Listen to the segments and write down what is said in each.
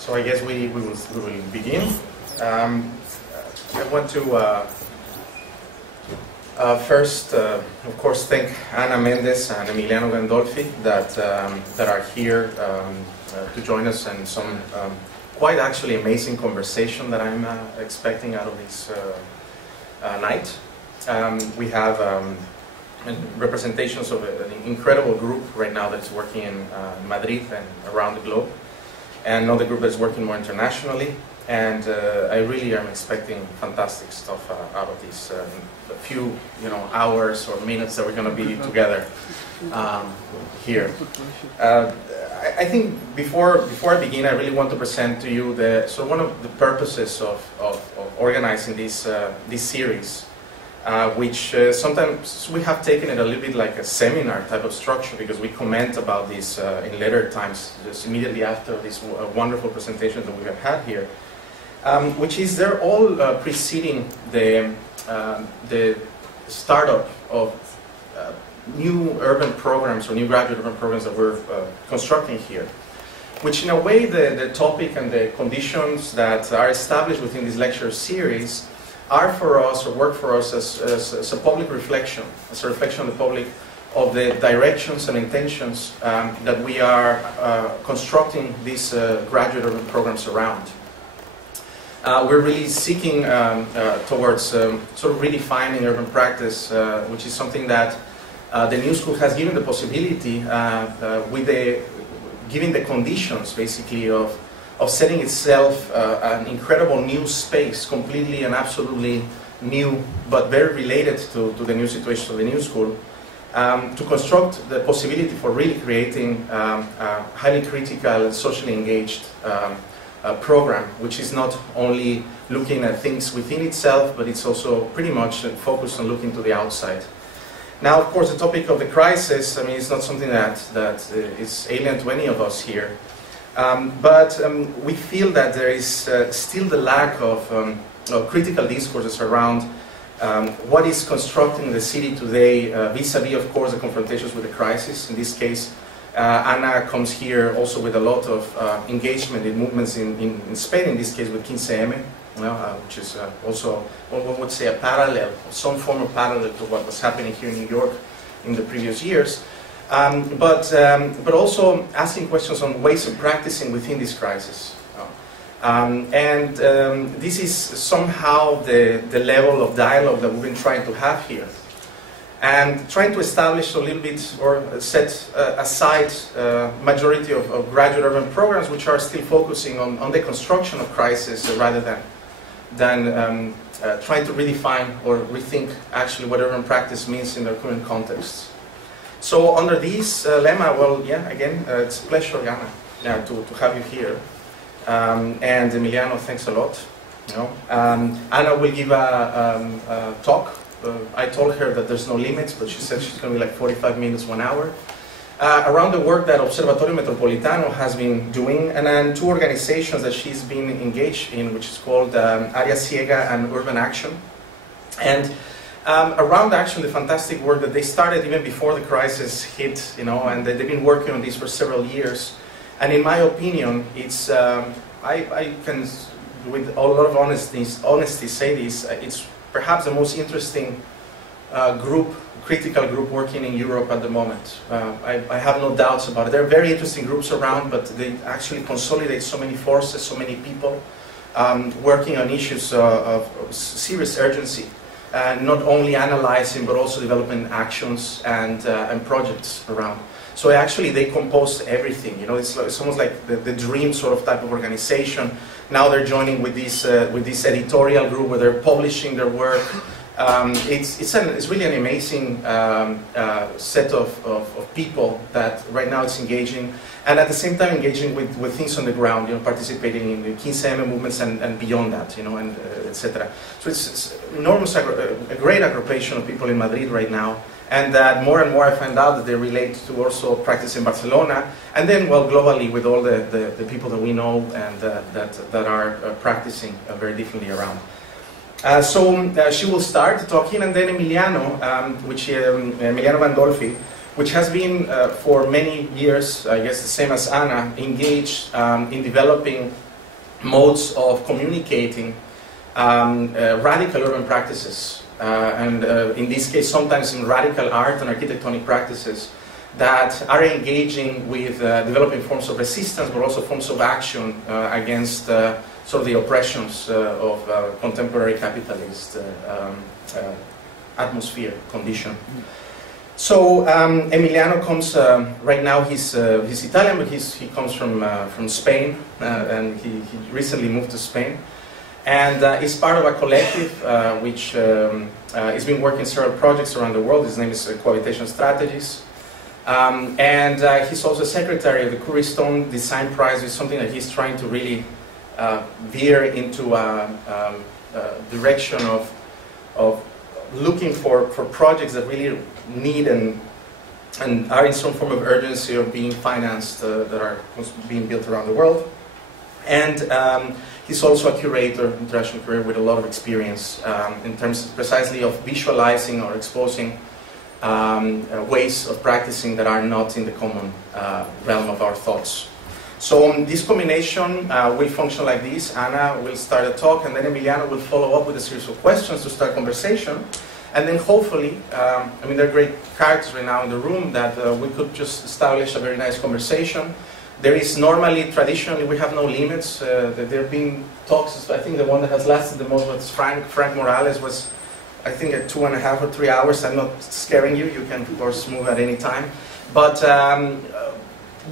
So I guess we will begin. I want to first, of course, thank Ana Mendes and Emiliano Gandolfi that are here to join us in some quite actually amazing conversation that I'm expecting out of this night. We have representations of an incredible group right now that's working in Madrid and around the globe, and another group that's working more internationally. And I really am expecting fantastic stuff out of these few, hours or minutes that we're going to be together here. I think before I begin, I really want to present to you one of the purposes of organizing this series, which sometimes we have taken it a little bit like a seminar type of structure, because we comment about this in later times, just immediately after these wonderful presentations that we have had here. Which is they're all preceding the startup of new urban programs or new graduate urban programs that we're constructing here. Which in a way the topic and the conditions that are established within this lecture series are for us, or work for us as a public reflection, as a reflection of the public of the directions and intentions that we are constructing these graduate urban programs around. We're really seeking towards sort of redefining urban practice, which is something that the New School has given the possibility, giving the conditions basically of setting itself an incredible new space, completely and absolutely new, but very related to the new situation of the New School, to construct the possibility for really creating a highly critical and socially engaged program, which is not only looking at things within itself, but it's also pretty much focused on looking to the outside. Now, of course, the topic of the crisis, it's not something that is alien to any of us here. But we feel that there is still the lack of critical discourses around what is constructing the city today, vis-a-vis, of course, the confrontations with the crisis. In this case, Ana comes here also with a lot of engagement in movements in Spain, in this case with 15M, which is also, one would say, a parallel, some form of parallel to what was happening here in New York in the previous years. But also asking questions on ways of practicing within this crisis. This is somehow the level of dialogue that we've been trying to have here. And trying to establish a little bit, or set aside majority of graduate urban programs which are still focusing on the construction of crisis rather than trying to redefine or rethink actually what urban practice means in their current context. So under this lemma, well, yeah, again, it's a pleasure, Ana, to have you here. And Emiliano, thanks a lot. Ana will give a talk. I told her that there's no limits, but she said she's going to be like 45 minutes, 1 hour. Around the work that Observatorio Metropolitano has been doing, and then two organizations that she's been engaged in, which is called Área Ciega and Urban Action. And around actually the fantastic work that they started even before the crisis hit, and they've been working on this for several years. And in my opinion, it's, I can, with a lot of honesty say this, it's perhaps the most interesting critical group working in Europe at the moment. I have no doubts about it. There are very interesting groups around, but they actually consolidate so many forces, so many people, working on issues of serious urgency, not only analyzing, but also developing actions and projects around. So actually they compose everything, it's almost like the dream sort of type of organization. Now they're joining with this editorial group where they're publishing their work. It's really an amazing set of people that right now it's engaging, and at the same time engaging with things on the ground, participating in the 15M movements and beyond that, and etc. So it's enormous, a great aggregation of people in Madrid right now. And that more and more I find out that they relate to also practice in Barcelona, and then, well, globally with all the people that we know and that are practicing very differently around. So she will start talking, and then Emiliano, Emiliano Gandolfi, which has been for many years, I guess the same as Ana, engaged in developing modes of communicating radical urban practices, and in this case sometimes in radical art and architectonic practices that are engaging with developing forms of resistance, but also forms of action against sort of the oppressions of contemporary capitalist atmosphere, condition. So Emiliano comes, right now he's Italian, but he comes from Spain, and he recently moved to Spain. And is part of a collective which has been working several projects around the world. His name is Cohabitation Strategies. And he's also secretary of the Curry Stone Design Prize, which is something that he's trying to really veer into a direction of looking for projects that really need and are in some form of urgency of being financed, that are being built around the world. And he's also a curator, international curator with a lot of experience in terms precisely of visualizing or exposing ways of practicing that are not in the common realm of our thoughts. So this combination will function like this. Ana will start a talk, and then Emiliano will follow up with a series of questions to start conversation. And then hopefully, I mean, there are great characters right now in the room that we could just establish a very nice conversation. There is normally, traditionally, we have no limits. There have been talks. I think the one that has lasted the most was Frank Morales was, I think, at 2.5 or 3 hours. I'm not scaring you. You can, of course, move at any time. But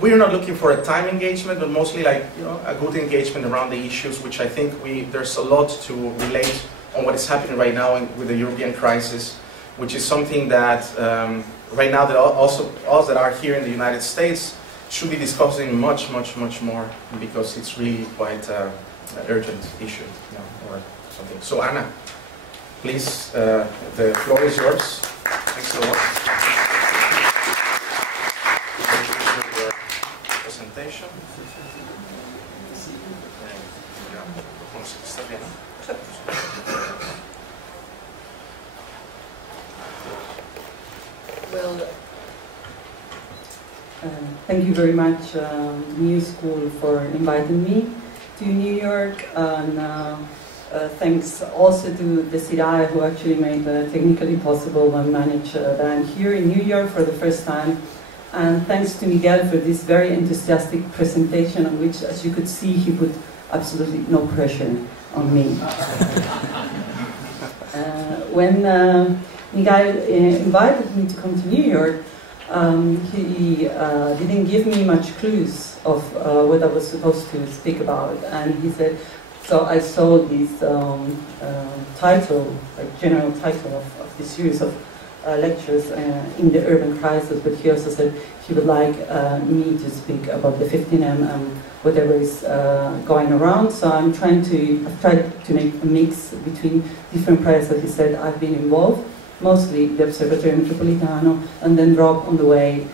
we're not looking for a time engagement, but mostly like, you know, a good engagement around the issues, which I think there's a lot to relate on what is happening right now with the European crisis, which is something that right now that also us that are here in the United States should be discussing much, much, much more, because it's really quite an urgent issue, you know, or something. So Ana, please, the floor is yours. Thanks a lot. Presentation. Well, thank you very much, New School, for inviting me to New York, and thanks also to the CIRAE, who actually made it technically possible and managed that I'm here in New York for the first time. And thanks to Miguel for this very enthusiastic presentation, on which, as you could see, he put absolutely no pressure on me. When Miguel invited me to come to New York, he didn't give me much clues of what I was supposed to speak about, and he said, so I saw this title, like general title of this series of lectures in the urban crisis, but he also said he would like me to speak about the 15M and whatever is going around. So I've tried to make a mix between different projects that he said I've been involved, mostly the Observatorio Metropolitano, and then drop on the way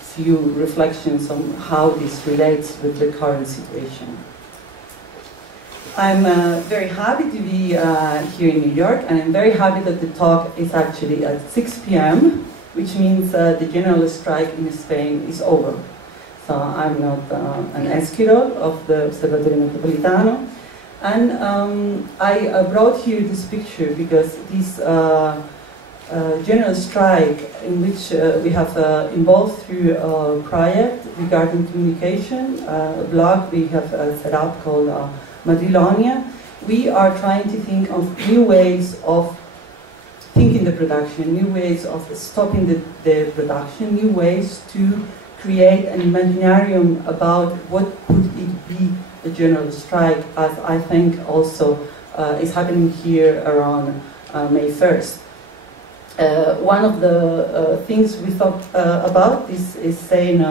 few reflections on how this relates with the current situation. I'm very happy to be here in New York, and I'm very happy that the talk is actually at 6 p.m., which means the general strike in Spain is over. So I'm not an Esquirol of the Observatorio Metropolitano. And I brought here this picture because this general strike, in which we have involved through a project regarding communication, a blog we have set up called Madrilonia, we are trying to think of new ways of thinking the production, new ways of stopping the production, new ways to create an imaginarium about what could it be a general strike, as I think also is happening here around May 1st. One of the things we thought about is saying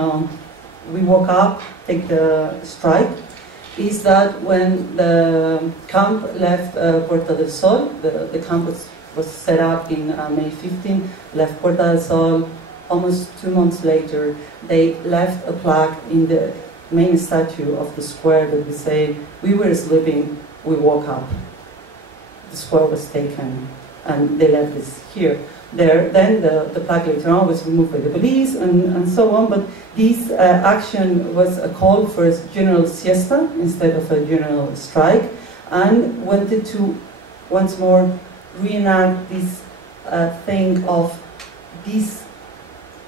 we woke up, take the strike, is that when the camp left Puerta del Sol, the camp was set up in May 15, left Puerta del Sol, almost 2 months later, they left a plaque in the main statue of the square that we say, we were sleeping, we woke up. The square was taken. and they left this here. Then the plaque later on was removed by the police and so on, but this action was a call for a general siesta instead of a general strike, and wanted to once more reenact this thing of this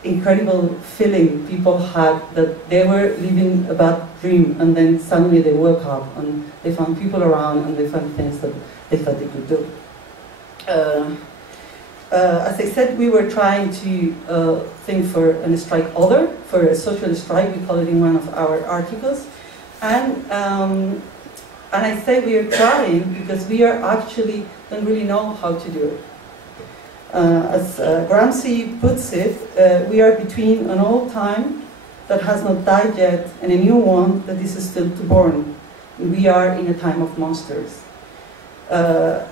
incredible feeling people had that they were living a bad dream, and then suddenly they woke up and they found people around and they found things that they thought they could do. As I said, we were trying to think for a strike order, for a social strike, we call it in one of our articles. And I say we are trying because we are actually don't really know how to do it. As Gramsci puts it, we are between an old time that has not died yet and a new one that is still to born. We are in a time of monsters.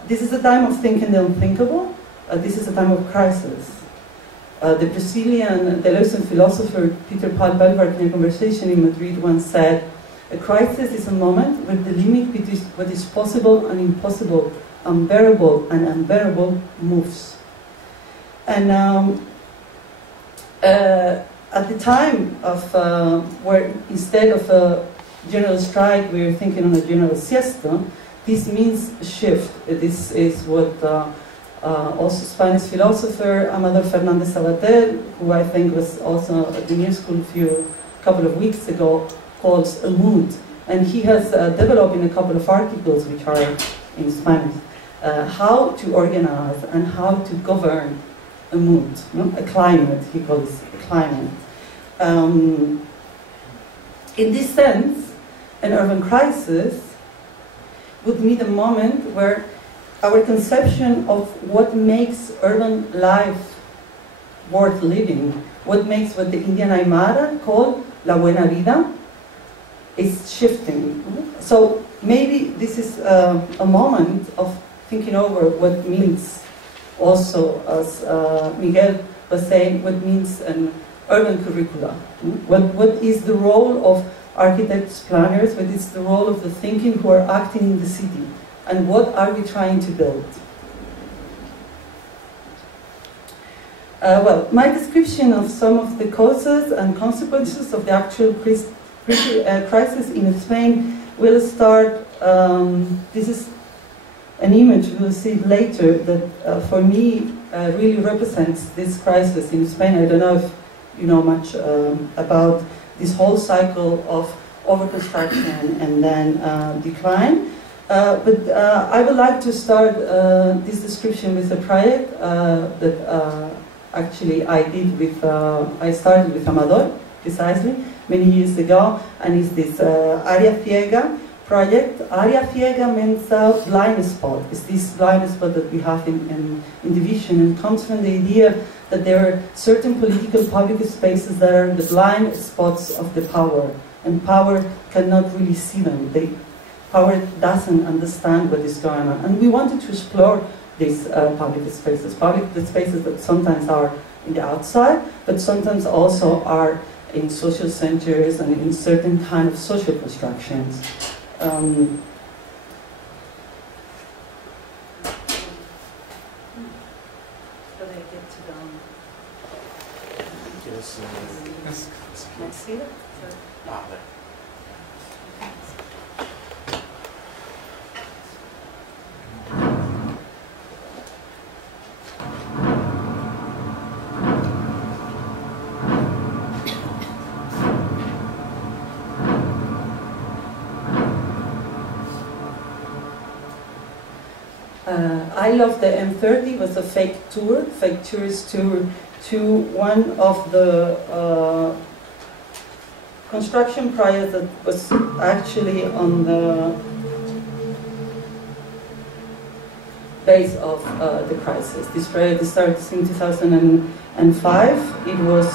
This is a time of thinking the unthinkable. This is a time of crisis. The Brazilian Deleuzian philosopher Peter Paul Bellward, in a conversation in Madrid, once said, "A crisis is a moment where the limit between what is possible and impossible, unbearable and unbearable, moves." And at the time of where instead of a general strike, we are thinking on a general siesta, this means a shift. This is what also Spanish philosopher Amador Fernández Sabater, who I think was also at the New School a couple of weeks ago, calls a mood. And he has developed in a couple of articles, which are in Spanish, how to organize and how to govern a mood, a climate, he calls it a climate. In this sense, an urban crisis would be the moment where our conception of what makes urban life worth living, what makes what the Indian Aymara call la buena vida, is shifting. So maybe this is a moment of thinking over what means also, as Miguel was saying, what means an urban curricula. What is the role of architects, planners, what is the role of the thinking who are acting in the city? And what are we trying to build? Well, my description of some of the causes and consequences of the actual crisis in Spain will start. This is an image, we will see it later, that for me really represents this crisis in Spain. I don't know if you know much about this whole cycle of overconstruction and then decline. But I would like to start this description with a project that actually I did with, I started with Amador, precisely, many years ago, and it's this Área Ciega project. Área Ciega means blind spot. It's this blind spot that we have in the vision, and comes from the idea that there are certain political public spaces that are the blind spots of the power, and power cannot really see them. Power doesn't understand what is going on. And we wanted to explore these public spaces that sometimes are in the outside, but sometimes also are in social centers and in certain kind of social constructions. I love the M30. It was a fake tourist tour to one of the construction projects that was actually on the base of the crisis. This project started in 2005. It was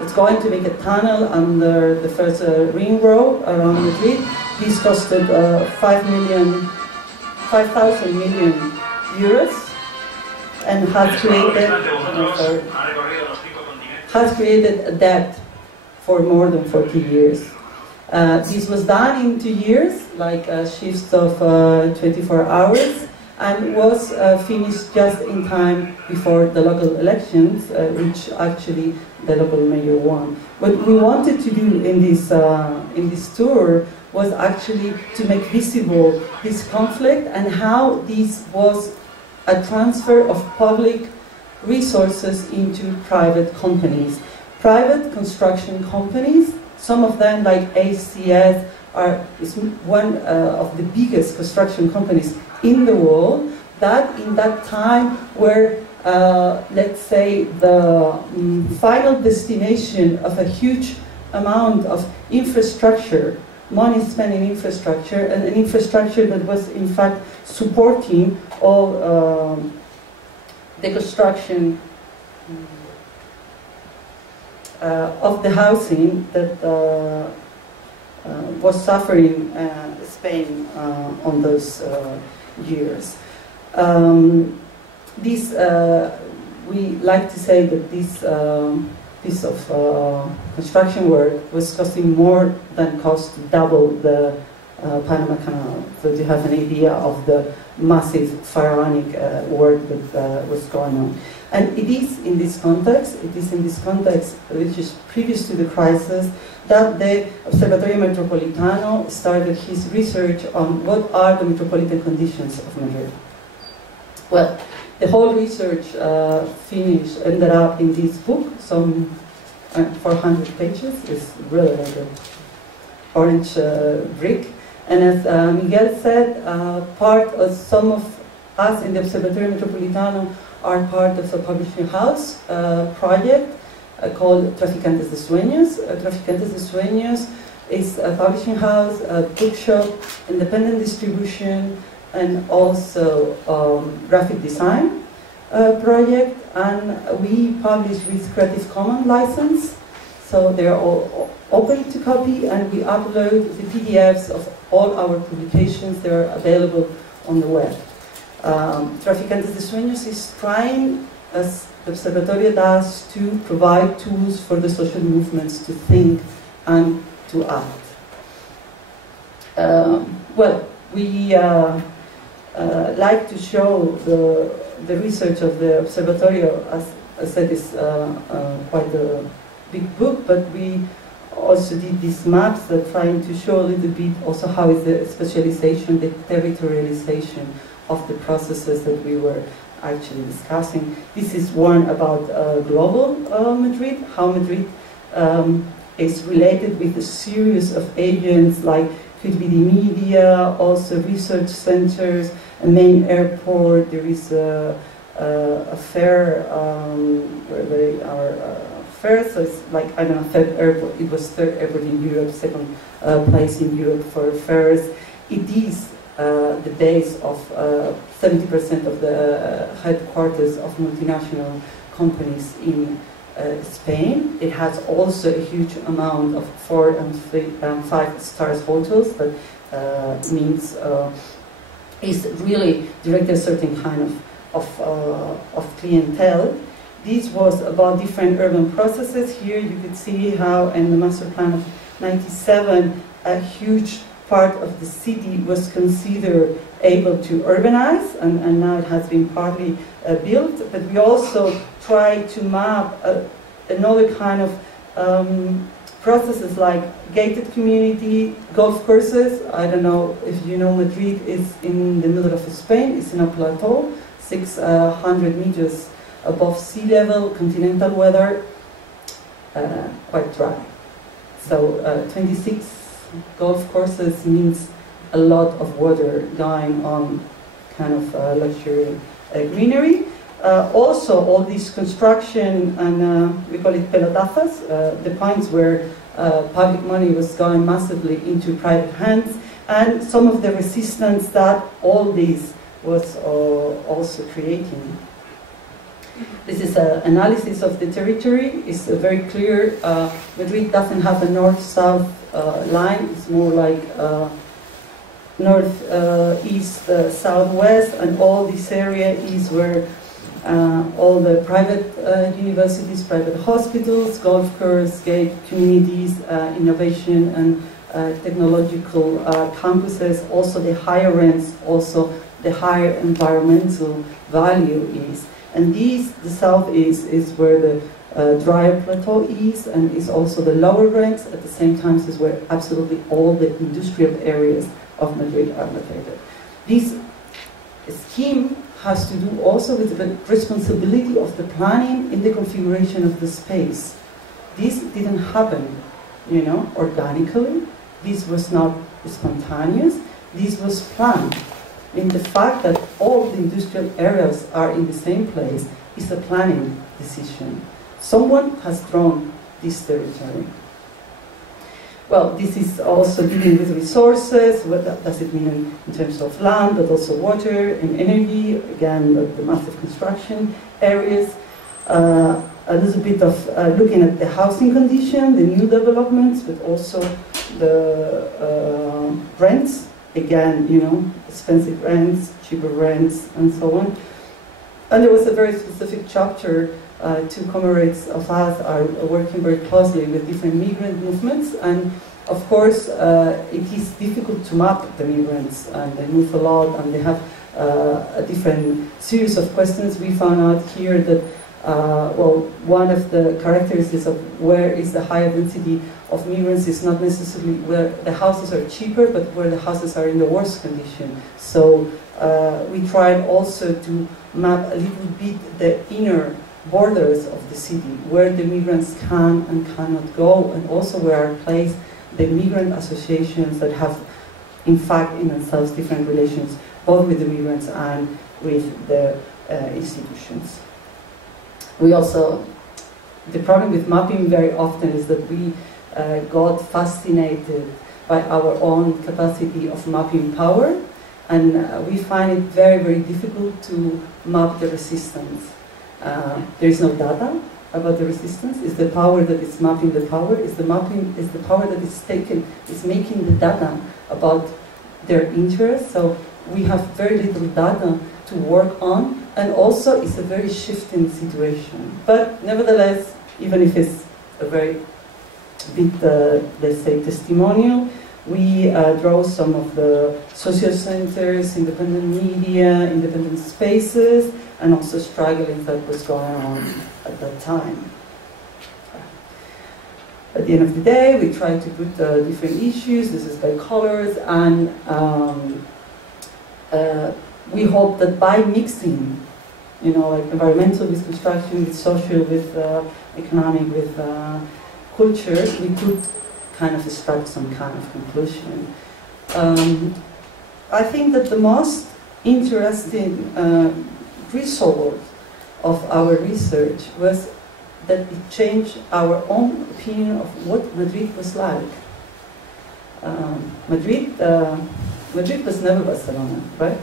it's going to make a tunnel under the first ring road around Madrid. This costed 5,000 million euros and has created a debt for more than 40 years. This was done in 2 years, like shifts of 24 hours, and was finished just in time before the local elections, which actually the local mayor won. What we wanted to do in this tour was actually to make visible this conflict and how this was a transfer of public resources into private companies. Private construction companies, some of them like ACS is one of the biggest construction companies in the world, that in that time were, let's say, the final destination of a huge amount of infrastructure, money spent in infrastructure, and an infrastructure that was in fact supporting all the construction of the housing that was suffering Spain on those years. We like to say that this piece of construction work was costing more than cost double the Panama Canal. So you have an idea of the massive pharaonic work that was going on. And it is in this context, which is previous to the crisis, that the Observatorio Metropolitano started his research on what are the metropolitan conditions of Madrid. Well, the whole research ended up in this book, some 400 pages. It's really like an orange brick. And as Miguel said, some of us in the Observatorio Metropolitano are part of a publishing house project called Traficantes de Sueños. Traficantes de Sueños is a publishing house, a bookshop, independent distribution, and also graphic design project. And we publish with Creative Commons license, so they're all open to copy, and we upload the PDFs of all our publications. They're available on the web. Traficantes de Sueños is trying, as the Observatorio does, to provide tools for the social movements to think and to act. Well, we like to show the research of the Observatorio. As I said, is quite a big book, but we also did these maps that trying to show a little bit also how is the specialization, the territorialization of the processes that we were actually discussing. This is one about global Madrid, how Madrid is related with a series of agents, like could be the media, also research centers, a main airport. There is a fair where they are fair, so it's like, I don't know, third airport. It was third airport in Europe, second place in Europe for fairs. It is the base of 70% of the headquarters of multinational companies in Spain. It has also a huge amount of 4 and 5 stars hotels. That means is really directed a certain kind of clientele. This was about different urban processes. Here you could see how in the master plan of 97, a huge part of the city was considered able to urbanize, and now it has been partly built. But we also try to map another kind of processes like gated community, golf courses. I don't know if you know, Madrid is in the middle of Spain. It's in a plateau, 600 meters above sea level, continental weather, quite dry. So 26 golf courses means a lot of water going on, kind of luxury greenery. Also, all this construction, and we call it pelotazos, the points where public money was going massively into private hands, and some of the resistance that all this was also creating. This is an analysis of the territory. It's very clear. Madrid doesn't have a north-south line. It's more like north-east, southwest, and all this area is where all the private universities, private hospitals, golf courses, gate communities, innovation and technological campuses, also the higher rents, also the higher environmental value is. And the south is where the drier plateau is, and is also the lower rents. At the same time, is where absolutely all the industrial areas of Madrid are located. This scheme has to do also with the responsibility of the planning in the configuration of the space. This didn't happen, organically. This was not spontaneous. This was planned. And the fact that all the industrial areas are in the same place is a planning decision. Someone has grown this territory. Well, this is also dealing with resources. What does it mean in terms of land, but also water and energy? Again, the massive construction areas. A little bit of looking at the housing condition, the new developments, but also the rents. Again, expensive rents, cheaper rents, and so on. And there was a very specific chapter. Two comrades of us are working very closely with different migrant movements, and of course it is difficult to map the migrants, and they move a lot, and they have a different series of questions. We found out here that one of the characteristics of where is the higher density of migrants is not necessarily where the houses are cheaper, but where the houses are in the worst condition. So we tried also to map a little bit the inner borders of the city, where the migrants can and cannot go, and also where are placed the migrant associations that have, in fact, in themselves different relations, both with the migrants and with the institutions. We also, the problem with mapping very often is that we got fascinated by our own capacity of mapping power, and we find it very, very difficult to map the resistance. There is no data about the resistance. It's the power that is mapping the power. It's the power that is taken, is making the data about their interests. So we have very little data to work on, and also it's a very shifting situation. But nevertheless, even if it's a very bit, let's say, testimonial, we draw some of the social centers, independent media, independent spaces, and also struggling that was going on at that time. At the end of the day, we try to put different issues. This is by colors, and we hope that by mixing, like environmental with construction, with social, with economic, with culture, we could kind of extract some kind of conclusion. I think that the most interesting result of our research was that it changed our own opinion of what Madrid was like. Madrid was never Barcelona, right?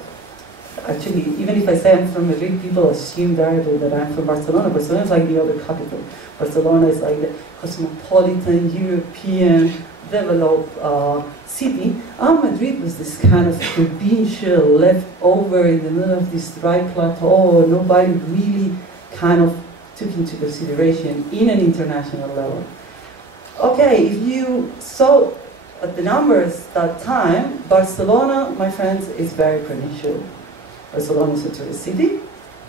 Actually, even if I say I'm from Madrid, people assume directly that I'm from Barcelona. Barcelona is like the other capital. Barcelona is like the cosmopolitan, European, developed city. Madrid was this kind of provincial, left over in the middle of this dry plateau. Nobody really kind of took into consideration in an international level. Okay, if you saw at the numbers that time, Barcelona, my friends, is very provincial. Barcelona is a tourist city.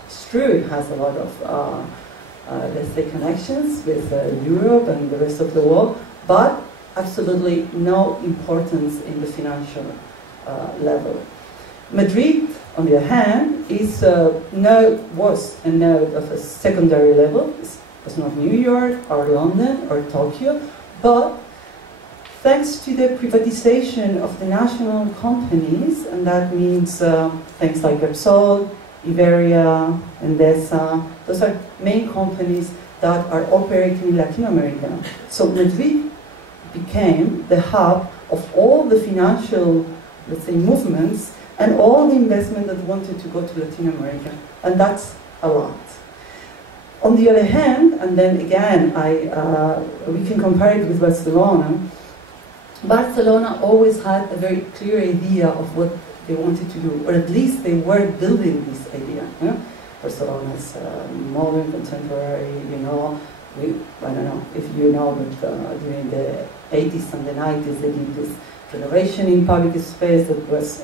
It's true, it has a lot of, let's say, connections with Europe and the rest of the world, but absolutely no importance in the financial level. Madrid, on the other hand, was a node of a secondary level. It was not New York or London or Tokyo, but thanks to the privatization of the national companies, and that means things like Repsol, Iberia, Endesa, those are main companies that are operating in Latin America. So Madrid became the hub of all the financial, let's say, movements and all the investment that wanted to go to Latin America. And that's a lot. On the other hand, and then again, we can compare it with Barcelona. Barcelona always had a very clear idea of what they wanted to do, or at least they were building this idea. Barcelona is modern, contemporary, I don't know if you know, but during the 80s and the 90s they did this renovation in public space that was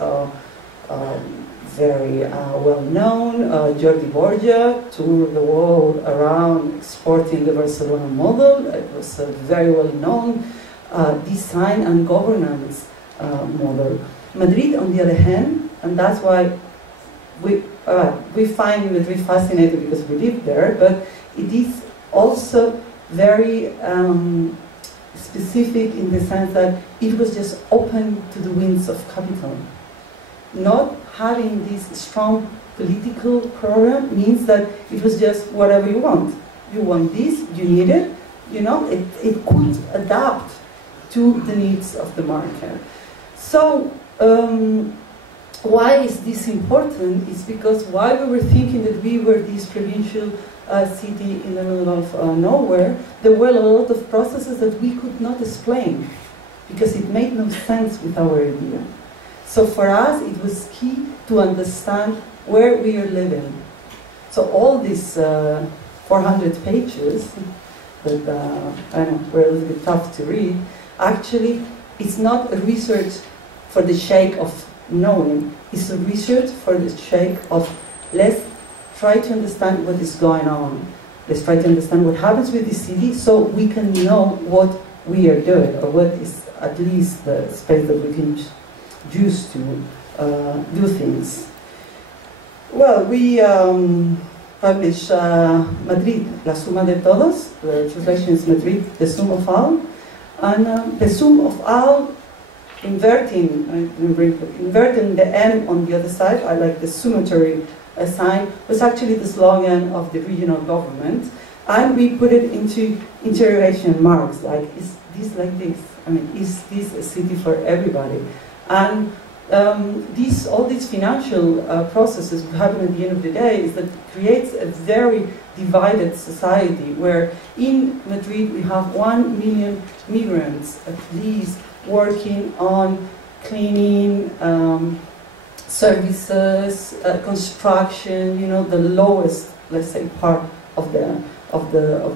very well known. Jordi Borja toured the world around exporting the Barcelona model. It was a very well known design and governance model. Madrid, on the other hand, and that's why we find Madrid fascinating because we live there, but it is also very specific in the sense that it was just open to the winds of capital. Not having this strong political program means that it was just whatever you want. You want this, you need it, you know, it could adapt to the needs of the market. So, why is this important? It's because while we were thinking that we were this provincial city in the middle of nowhere, there were a lot of processes that we could not explain because it made no sense with our idea. So for us, it was key to understand where we are living. So all these 400 pages that I know were a little bit tough to read, actually, it's not a research for the sake of knowing. It's a research for the sake of let's try to understand what is going on. Let's try to understand what happens with the city so we can know what we are doing, or what is at least the space that we can use to do things. Well, we published Madrid, La Suma de Todos. The translation is Madrid, the sum of all. And the sum of all, inverting the M on the other side, I like the summatory sign, was actually the slogan of the regional government. And we put it into interrogation marks, like, is this like this? I mean, is this a city for everybody? And all these financial processes that happen at the end of the day is that it creates a very divided society where in Madrid we have 1 million migrants at least working on cleaning, services, construction, you know, the lowest, let's say, part of the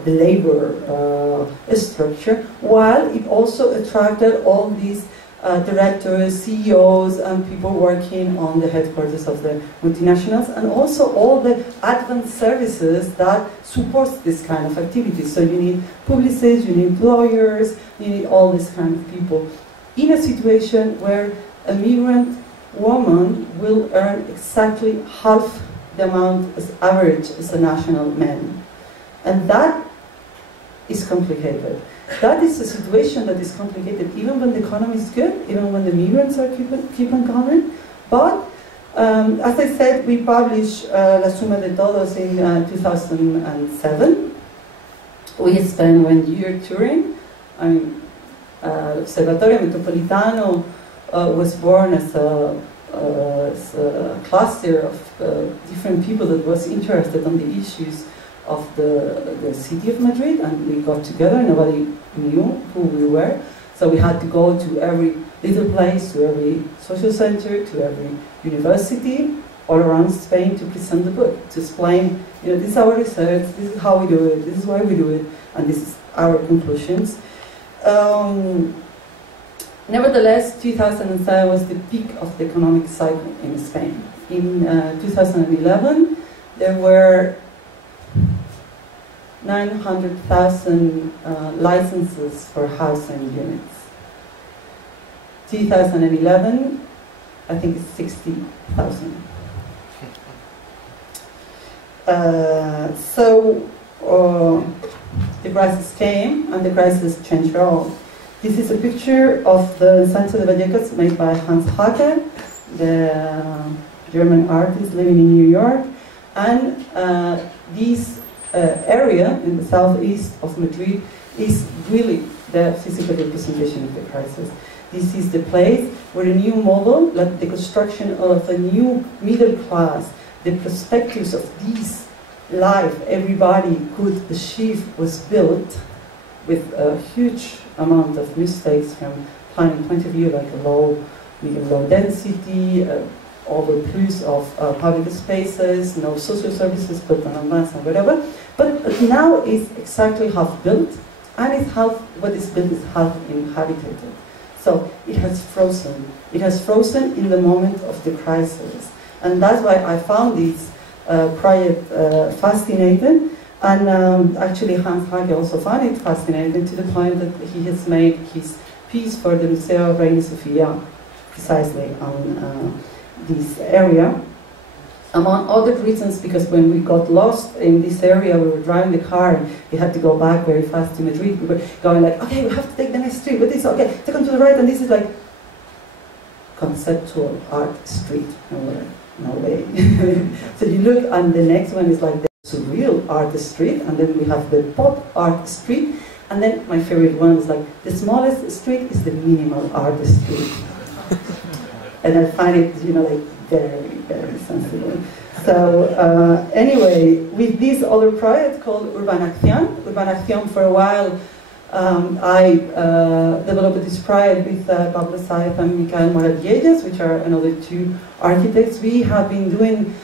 labor structure, while it also attracted all these directors, CEOs, and people working on the headquarters of the multinationals, and also all the advanced services that supports this kind of activities. So you need publicists, you need lawyers, you need all these kind of people in a situation where a migrant woman will earn exactly half the amount as average as a national man. And that is complicated. That is a situation that is complicated even when the economy is good, even when the migrants are keep on coming. But as I said, we published La Suma de Todos in 2007. We spent 1 year touring. I mean, Observatorio Metropolitano was born as a cluster of different people that was interested on the issues of the city of Madrid, and we got together. Nobody knew who we were, so we had to go to every little place, to every social center, to every university all around Spain to present the book, to explain, you know, this is our research, this is how we do it, this is why we do it, and this is our conclusions. Nevertheless, 2007 was the peak of the economic cycle in Spain. In 2011, there were 900,000 licenses for housing units. 2011, I think it's 60,000. The crisis came, and the crisis changed it all. This is a picture of the Sancho de Vallecas made by Hans Hacker, the German artist living in New York. And this area in the southeast of Madrid is really the physical representation of the crisis. This is the place where a new model, like the construction of a new middle class, the perspectives of this life everybody could achieve was built with a huge amount of mistakes from planning point of view, like a low, medium low density, overplus of public spaces, no social services, but on mass and whatever. But now it's exactly half built, and it's half, what is built is half inhabited. So it has frozen. It has frozen in the moment of the crisis. And that's why I found this project fascinating. And actually Hans Hage also found it fascinating to the point that he has made his piece for the Museo Reina Sofia precisely on this area. Among other reasons, because when we got lost in this area, we were driving the car and we had to go back very fast to Madrid. We were going like, okay, we have to take the next street, but this, okay, take on to the right, and this is like conceptual art street. No way. So you look, and the next one is like the surreal art street, and then we have the pop art street, and then my favorite one is like the smallest street is the minimal art street. And I find it, like very, very sensible. So anyway, with this other project called Urban Acción, for a while I developed this project with Pablo Saez and Michael Moral-Viegas, which are another two architects. We have been doing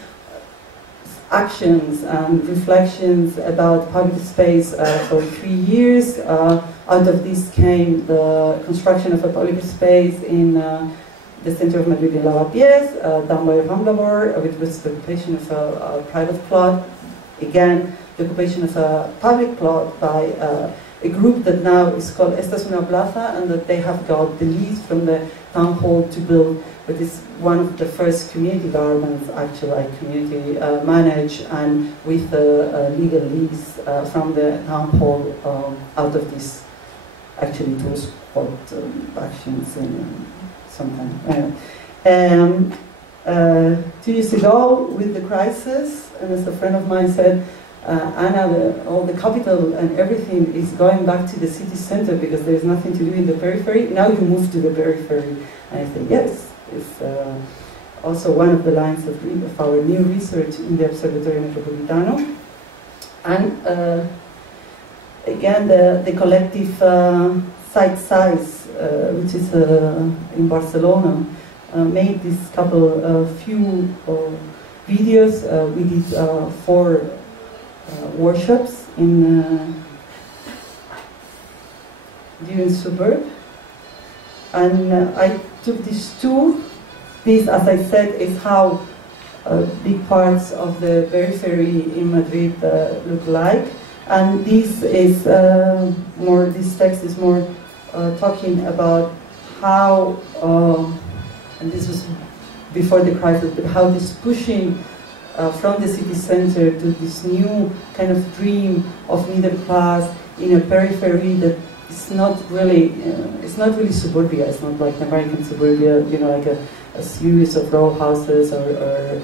actions and reflections about public space for 3 years. Out of this came the construction of a public space in the center of Madrid in Lavapiés, down by Rambla, which was the occupation of a private plot. Again, the occupation of a public plot by a group that now is called Esta es una plaza, and that they have got the lease from the town hall to build, but it's one of the first community gardens, actually, community managed, and with a legal lease from the town hall out of this, actually it was called actions in sometime. 2 years ago, with the crisis, and as a friend of mine said, Anna, all the capital and everything is going back to the city center because there's nothing to do in the periphery. Now you move to the periphery. And I say, yes, it's also one of the lines of our new research in the Observatorio Metropolitano. And again, the collective Site Size, which is in Barcelona, made this few videos. We did 4 workshops in during suburb, and I took these 2. This, as I said, is how big parts of the periphery in Madrid look like, and this is more. This text is more talking about how, and this was before the crisis, but how this pushing from the city center to this new kind of dream of middle class in a periphery that is not really suburbia. It's not like American suburbia, like a series of row houses or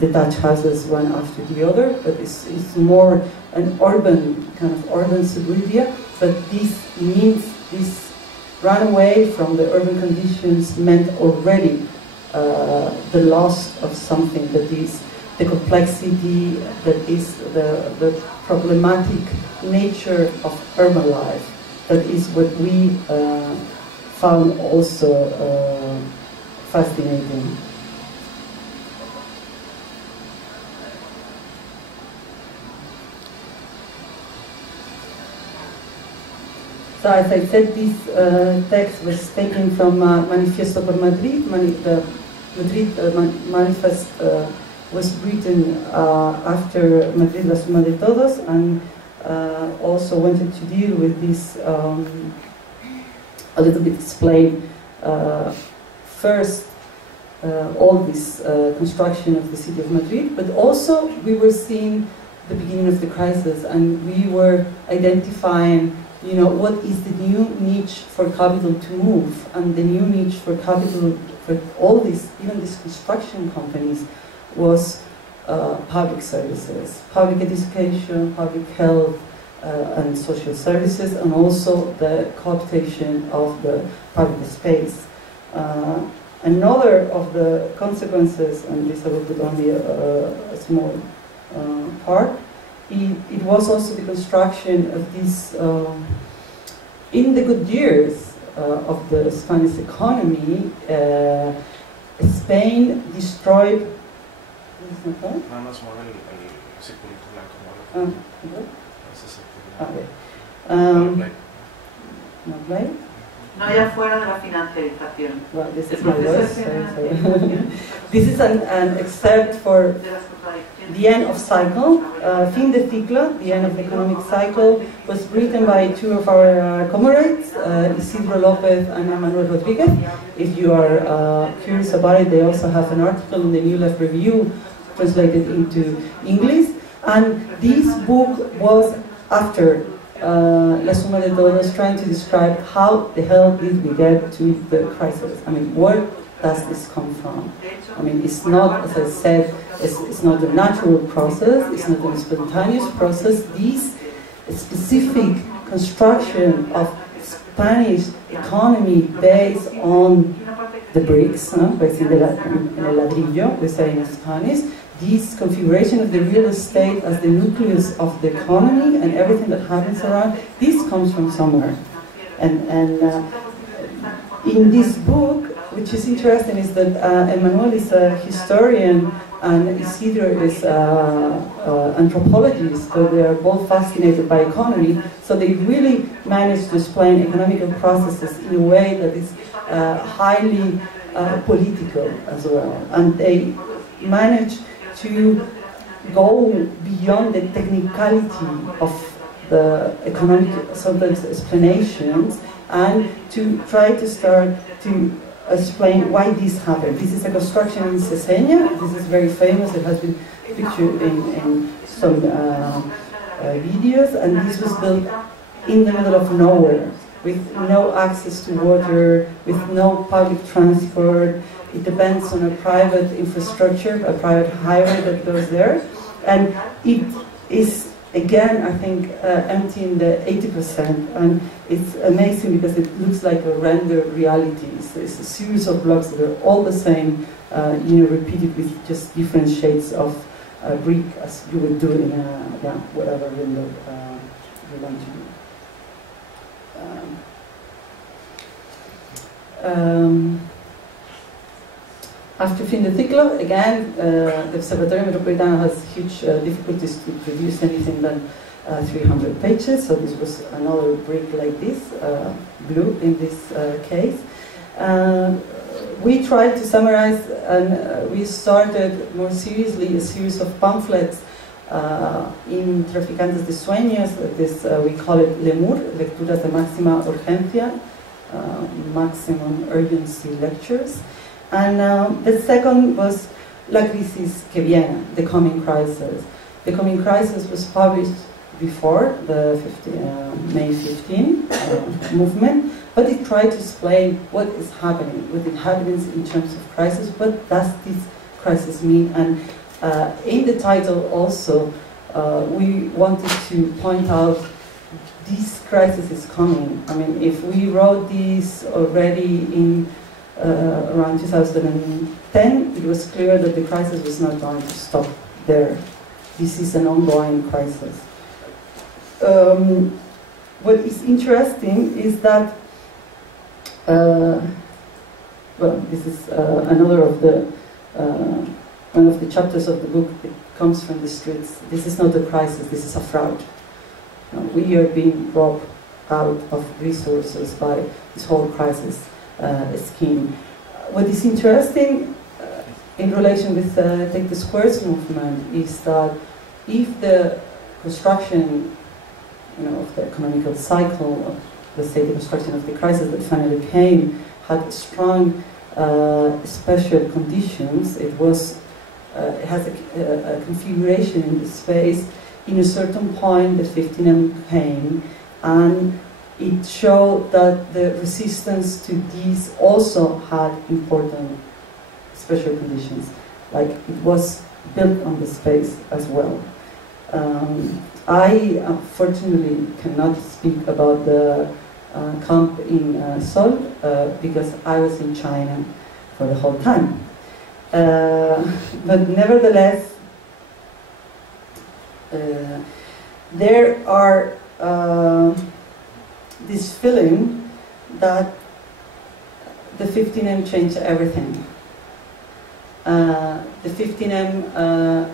detached houses one after the other, but it's more an urban suburbia. But this means this runaway from the urban conditions meant already the loss of something that is the complexity, that is the problematic nature of urban life. That is what we found also fascinating. So as I said, this text was taken from Manifiesto por Madrid. The Madrid manifest was written after Madrid la suma de todos, and also wanted to deal with this, a little bit explain first all this construction of the city of Madrid, but also we were seeing the beginning of the crisis, and we were identifying what is the new niche for capital to move, and the new niche for capital for all these, even these construction companies, was public services, public education, public health, and social services, and also the cooptation of the public space. Another of the consequences, and this I will put only a small part, it was also the construction of this, in the good years of the Spanish economy, Spain destroyed. Okay. No play? No, ya fuera de la financiarización. Well, this is my voice. This is an excerpt for the end of cycle. Fin de ciclo, the end of the economic cycle, was written by two of our comrades, Isidro Lopez and Emmanuel Rodriguez. If you are curious about it, they also have an article in the New Left Review translated into English. And this book was after La Suma de Todos, trying to describe how the hell did we get to the crisis. I mean, where does this come from? I mean, it's not, as I said, it's not a natural process, it's not a spontaneous process. This specific construction of Spanish economy based on the bricks, pues en el ladrillo, we say in Spanish, this configuration of the real estate as the nucleus of the economy and everything that happens around, this comes from somewhere. And in this book, which is interesting, is that Emmanuel is a historian and Isidro is an anthropologist, so they are both fascinated by economy, so they really managed to explain economical processes in a way that is highly political as well. And they managed to go beyond the technicality of the economic sometimes explanations and to try to start to explain why this happened. This is a construction in Cesena. This is very famous. It has been pictured in some videos, and this was built in the middle of nowhere with no access to water, with no public transport. It depends on a private infrastructure, a private highway that goes there. And it is, again, I think, empty in the 80%. And it's amazing because it looks like a rendered reality. It's a series of blocks that are all the same, repeated with just different shades of brick, as you would do in whatever window you want to do. After Fin de Ciclo, again, the Observatorio Metropolitano has huge difficulties to produce anything than 300 pages, so this was another brick like this, blue in this case. We tried to summarize, and we started more seriously a series of pamphlets in Traficantes de Sueños. This, we call it LEMUR, Lecturas de Máxima Urgencia, Maximum Urgency Lectures. And the second was La Crisis que Viene, The Coming Crisis. The Coming Crisis was published before the May 15 movement, but it tried to explain what is happening with inhabitants in terms of crisis. What does this crisis mean? And in the title also, we wanted to point out this crisis is coming. I mean, if we wrote this already in around 2010, it was clear that the crisis was not going to stop there. This is an ongoing crisis. What is interesting is that, well, this is another of the, one of the chapters of the book. It comes from the streets. This is not a crisis, this is a fraud. We are being robbed out of resources by this whole crisis scheme. What is interesting in relation with the Take the Squares movement is that if the construction, of the economical cycle, of, let's say, the construction of the crisis that finally came, had strong special conditions, it has a configuration in the space. In a certain point, the 15M came, and it showed that the resistance to these also had important special conditions, like it was built on the space as well. I unfortunately cannot speak about the camp in Seoul because I was in China for the whole time. But nevertheless, there are this feeling that the 15M changed everything. The 15M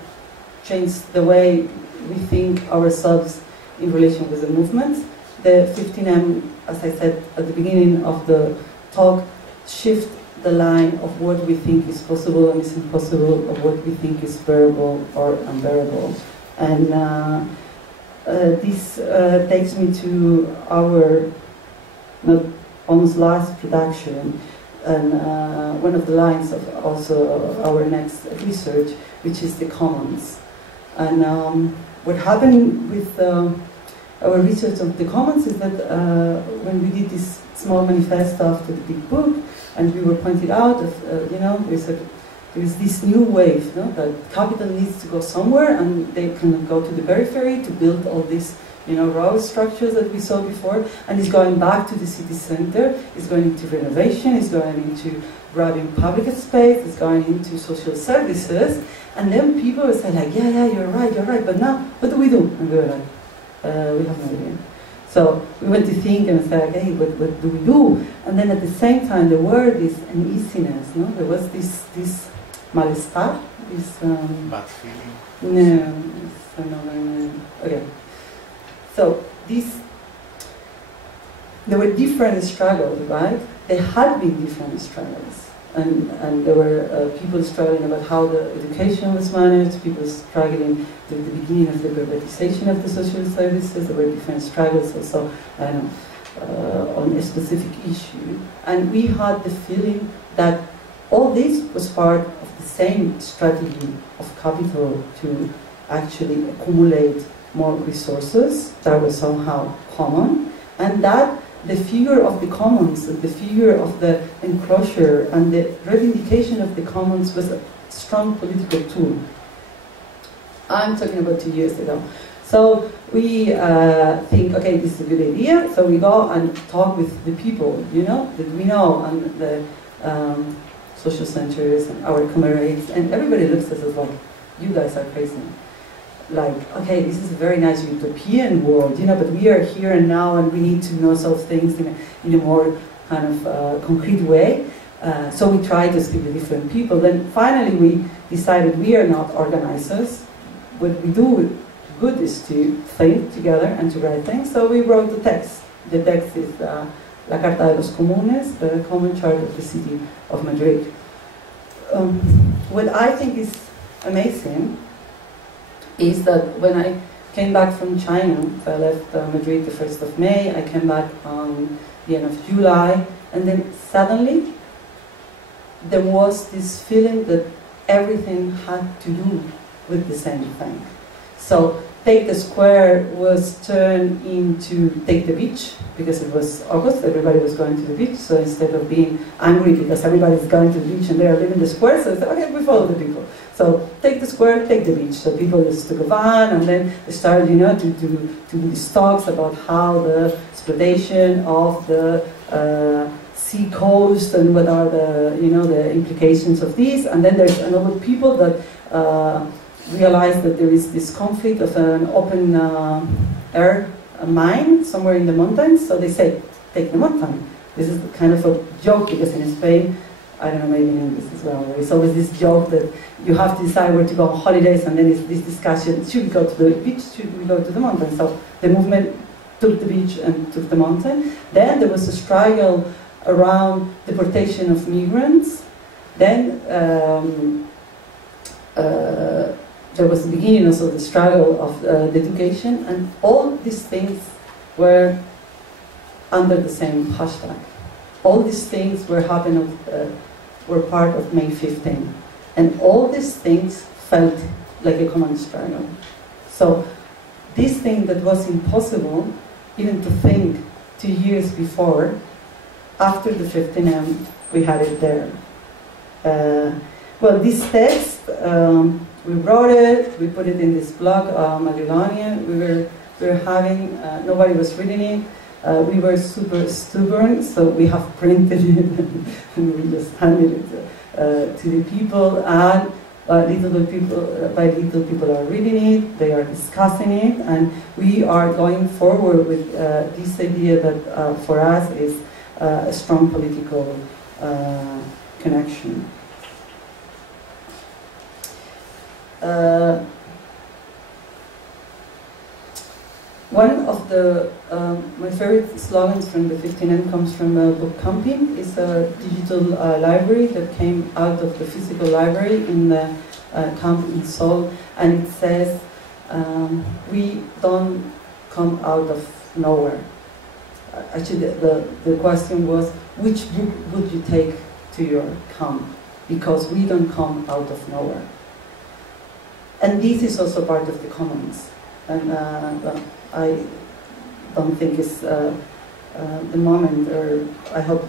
changed the way we think ourselves in relation with the movement. The 15M, as I said at the beginning of the talk, shift the line of what we think is possible and is impossible, of what we think is bearable or unbearable. And this takes me to our almost last production, and one of the lines of also our next research, which is the commons. And what happened with our research of the commons is that when we did this small manifesto after the big book, and we were pointed out that, there is this new wave, that capital needs to go somewhere, and they can go to the periphery to build all these, raw structures that we saw before, and it's going back to the city center, it's going into renovation, it's going into grabbing public space, it's going into social services, and then people were saying like, yeah, you're right, but now, what do we do? And we were like, we have no idea. So we went to think and say, okay, what do we do? And then at the same time, there were this uneasiness, There was this malestar, this... Bad feeling. No, it's another... Okay. So there were different struggles, right? There had been different struggles. And there were people struggling about how the education was managed, people struggling with the beginning of the privatization of the social services. There were different struggles also on a specific issue. And we had the feeling that all this was part of the same strategy of capital to actually accumulate more resources that were somehow common, and that the figure of the commons, the figure of the enclosure, and the reivindication of the commons was a strong political tool. I'm talking about 2 years ago. So we think, okay, this is a good idea, so we go and talk with the people, that we know, and the social centers, and our comrades, and everybody looks at us like, you guys are crazy. Like, okay, this is a very nice utopian world, but we are here and now, and we need to know those things in a more kind of concrete way. So we tried to speak to different people. Then finally we decided we are not organizers. What we do good is to think together and to write things. So we wrote the text. The text is La Carta de los Comunes, the Common Charter of the City of Madrid. What I think is amazing is that when I came back from China, so I left Madrid the 1st of May, I came back on the end of July, and then suddenly there was this feeling that everything had to do with the same thing. So Take the Square was turned into Take the Beach, because it was August, everybody was going to the beach, so instead of being angry because everybody's going to the beach and they are leaving the square, so they said, okay, we follow the people. So Take the Square, Take the Beach. So people just took a van, and then they started, to do these talks about how the exploitation of the sea coast and what are the, the implications of this. And then there's another people that realize that there is this conflict of an open air mine somewhere in the mountains, so they say, take the mountain. This is kind of a joke, because in Spain, I don't know, maybe in English as well, there's always this joke that you have to decide where to go on holidays, and then it's this discussion, should we go to the beach, should we go to the mountain? So the movement took the beach and took the mountain. Then there was a struggle around deportation of migrants. Then there was the beginning also of the struggle of the education, and all these things were under the same hashtag. All these things were were part of May 15, and all these things felt like a common struggle. So this thing that was impossible even to think 2 years before, after the 15M, we had it there. Well, this text, we wrote it, we put it in this blog, Madrilonia. We were having, nobody was reading it. We were super stubborn, so we have printed it and we just handed it to the people, and little people are reading it, they are discussing it, and we are going forward with this idea that for us is a strong political connection. One of the my favorite slogans from the 15M comes from Book Camping. It's a digital library that came out of the physical library in the camp in Seoul, and it says, "We don't come out of nowhere." Actually, the question was, which book would you take to your camp? Because we don't come out of nowhere. And this is also part of the commons. And I don't think it's the moment, or I hope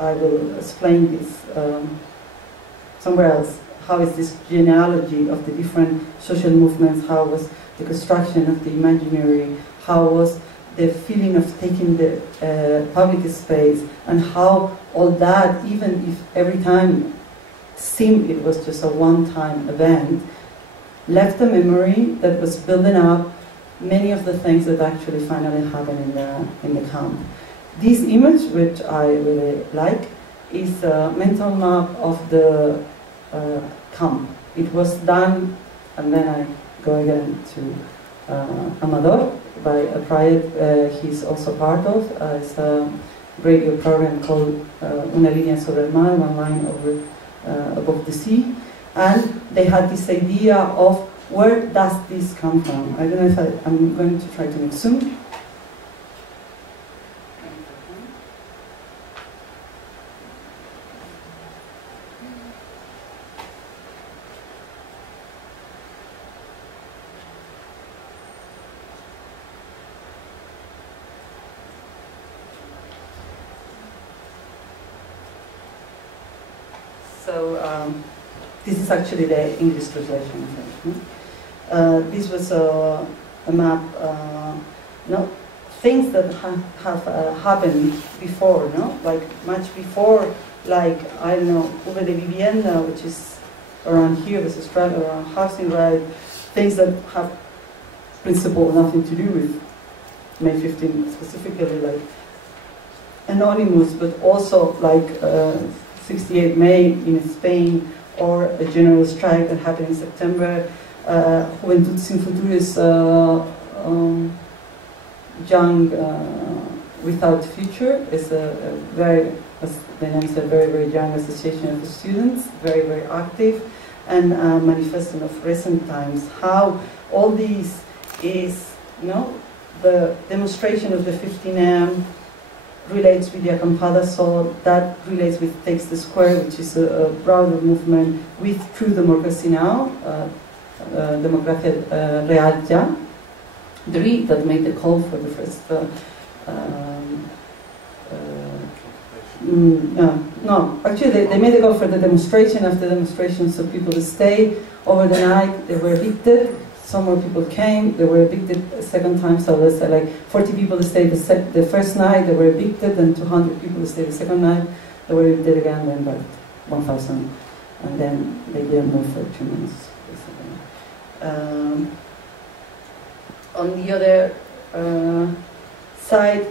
I will explain this somewhere else. How is this genealogy of the different social movements? How was the construction of the imaginary? How was the feeling of taking the public space? And how all that, even if every time seemed it was just a one-time event, left a memory that was building up many of the things that actually finally happened in the camp. This image, which I really like, is a mental map of the camp. It was done, and then I go again to Amador, by a project he's also part of. It's a radio program called Una línea sobre el mar, one line over above the sea. And they had this idea of where does this come from? I don't know if I'm going to try to make zoom. So this is actually the English translation of it. This was a map, no, things that have happened before, no? Like much before, like, I don't know, Uve de Vivienda, which is around here, this is around housing right, things that have principle nothing to do with May 15 specifically, like Anonymous, but also like 68 May in Spain, or a general strike that happened in September. Juventud Sin Futuro is young without future. It's a very, as the name said, very young association of students, very active, and manifesting of recent times. How all this is, you know, the demonstration of the 15M relates with the Acampada, so that relates with Takes the Square, which is a broader movement with True Democracy Now, Democracia Real Ya, that made the call for the first no, actually they made a call for the demonstration. After the demonstration, so people stayed over the night, they were evicted. Some more people came, they were evicted a second time, so let's say like 40 people stayed the first night, they were evicted, and 200 people stayed the second night, they were evicted again, then about 1,000, and then they didn't move for 2 months, basically. On the other side,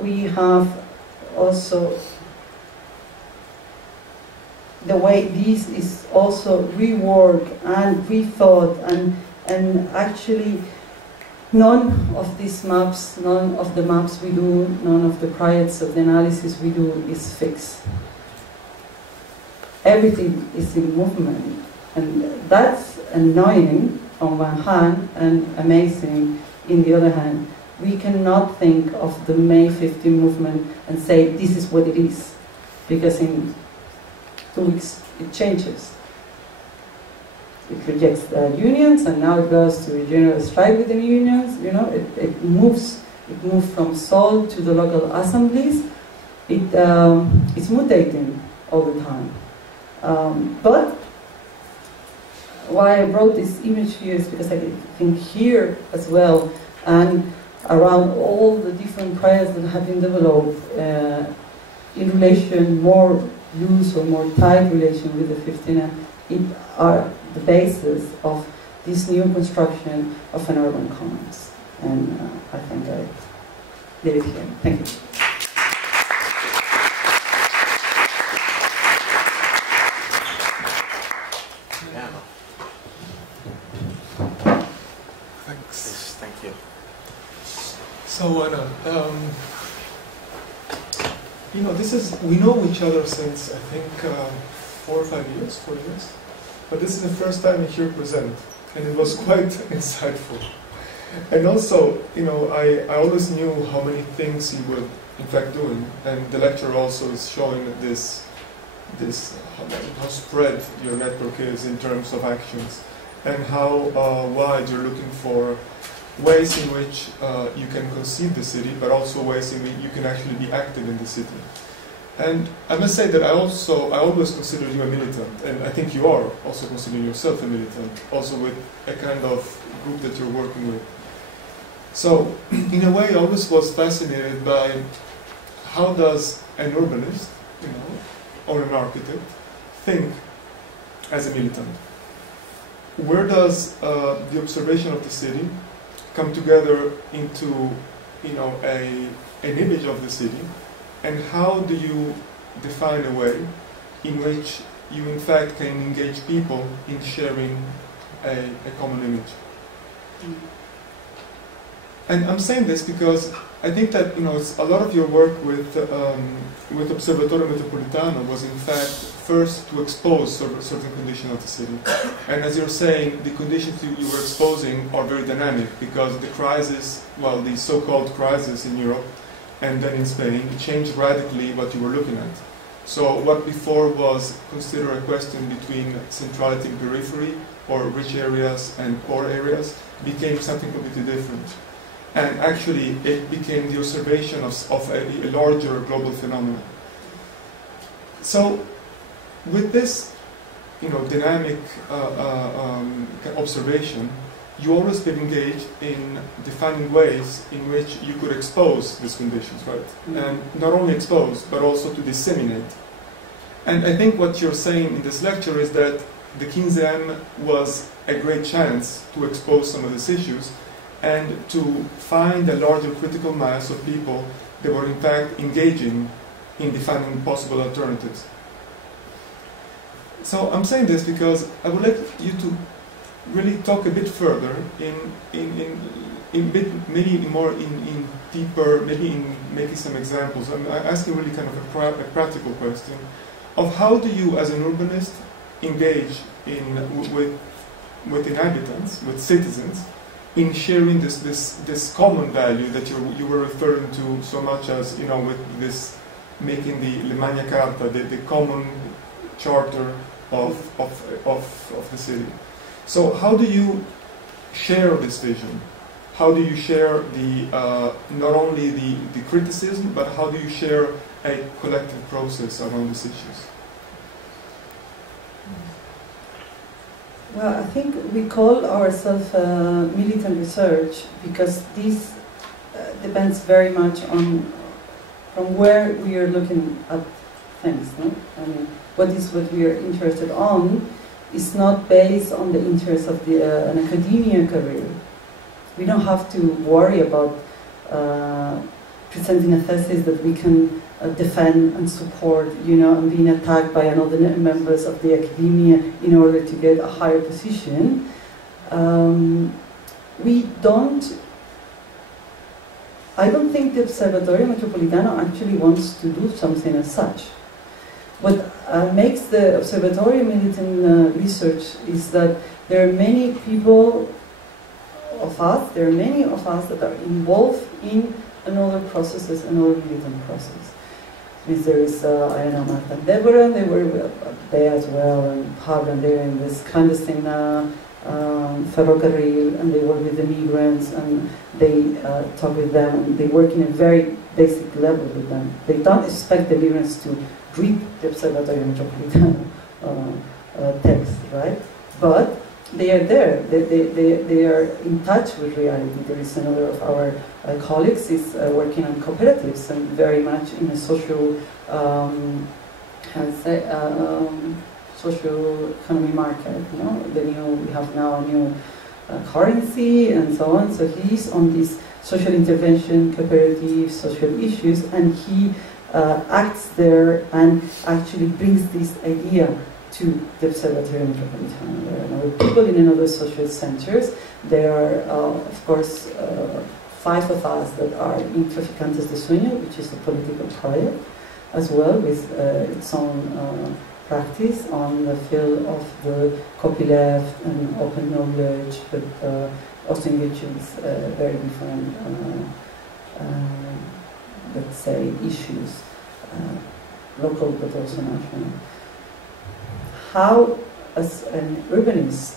we have also the way this is also reworked and rethought, and actually none of these maps, none of the maps we do, none of the projects of the analysis we do is fixed. Everything is in movement, and that's annoying on one hand and amazing in the other hand. We cannot think of the May 15 movement and say this is what it is, because in 2 weeks it changes. It rejects the unions, and now it goes to a general strike with the unions. You know, it moves. It moved from Seoul to the local assemblies. It's mutating all the time. But why I brought this image here is because I think here as well, and around all the different projects that have been developed in relation, more loose or more tight relation with the 15M, it are the basis of this new construction of an urban commons. And I think I did it here. Thank you. Thanks. Yes, thank you. you know, we know each other since, I think, 4 or 5 years, 4 years. But this is the first time I hear you present, and it was quite insightful. And also, you know, I always knew how many things you were, in fact, doing. And the lecture also is showing how spread your network is in terms of actions, and how wide you're looking for ways in which you can conceive the city, but also ways in which you can actually be active in the city. And I must say that I always consider you a militant, and I think you are also considering yourself a militant, also with a kind of group that you're working with. So, in a way, I always was fascinated by how does an urbanist, you know, or an architect think as a militant? Where does the observation of the city come together into, you know, an image of the city, and how do you define a way in which you in fact can engage people in sharing a common image? And I'm saying this because I think that, you know, a lot of your work with Observatorio Metropolitano was in fact first to expose certain conditions of the city. And as you're saying, the conditions you were exposing are very dynamic, because the crisis, well, the so-called crisis in Europe and then in Spain, changed radically what you were looking at. So what before was considered a question between centrality and periphery, or rich areas and poor areas, became something completely different. And actually, it became the observation of a larger global phenomenon. So, with this, you know, dynamic observation, you always been engaged in defining ways in which you could expose these conditions, right? Mm-hmm. And not only expose, but also to disseminate. And I think what you're saying in this lecture is that the 15M was a great chance to expose some of these issues, and to find a larger critical mass of people that were in fact engaging in defining possible alternatives. So I'm saying this because I would like you to really talk a bit further maybe more in deeper, maybe in making some examples. I'm asking really kind of a practical question of how do you as an urbanist engage with inhabitants, with citizens, in sharing this common value that you were referring to so much as, you know, with this making the Magna Carta, the common charter of the city. So how do you share this vision? How do you share the not only the criticism, but how do you share a collective process around these issues? Well, I think we call ourselves militant research because this depends very much on from where we are looking at things. No? I mean, what we are interested on is not based on the interest of an academia career. We don't have to worry about presenting a thesis that we can defend and support, you know, and being attacked by another members of the academia in order to get a higher position. I don't think the Observatorio Metropolitano actually wants to do something as such. What makes the Observatorio militant research is that there are many people of us, that are involved in another processes, another militant process. There is, I don't know, Marta and Deborah, they were there as well, and Pablo, and they're in this clandestine ferrocarril, and they work with the migrants, and they talk with them, and they work in a very basic level with them. They don't expect the migrants to read the Observatorio Metropolitano text, right? But they are there. They are in touch with reality. There is another of our colleagues is working on cooperatives and very much in a social, social economy market. You know, we have now a new currency and so on. So he's on these social intervention, cooperative, social issues, and he acts there and actually brings this idea to the Observatorio Metropolitano. There are other people in another social centers. There are, of course, 5 of us that are in Traficantes de Sueño, which is a political project, as well, with its own practice on the field of the copyleft and open knowledge, but also engage with very different, let's say, issues, local but also national. How, as an urbanist,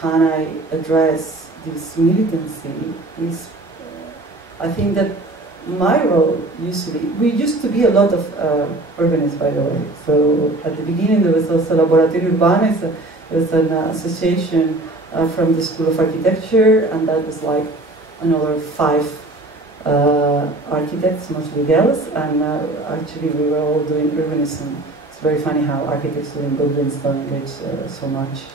can I address this militancy is, I think that my role we used to be a lot of urbanists, by the way. So at the beginning there was also Laboratorio Urbanes, there was an association from the School of Architecture, and that was like another 5 architects, mostly girls, and actually we were all doing urbanism. It's very funny how architects doing buildings don't engage so much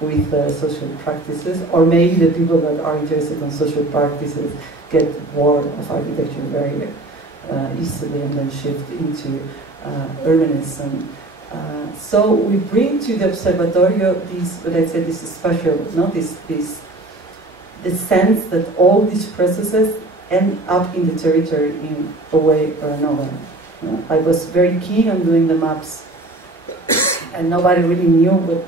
with social practices, or maybe the people that are interested in social practices get bored of architecture very easily and then shift into urbanism. So we bring to the Observatorio this, let's say, this special, the sense that all these processes end up in the territory in a way or another. I was very keen on doing the maps, and nobody really knew what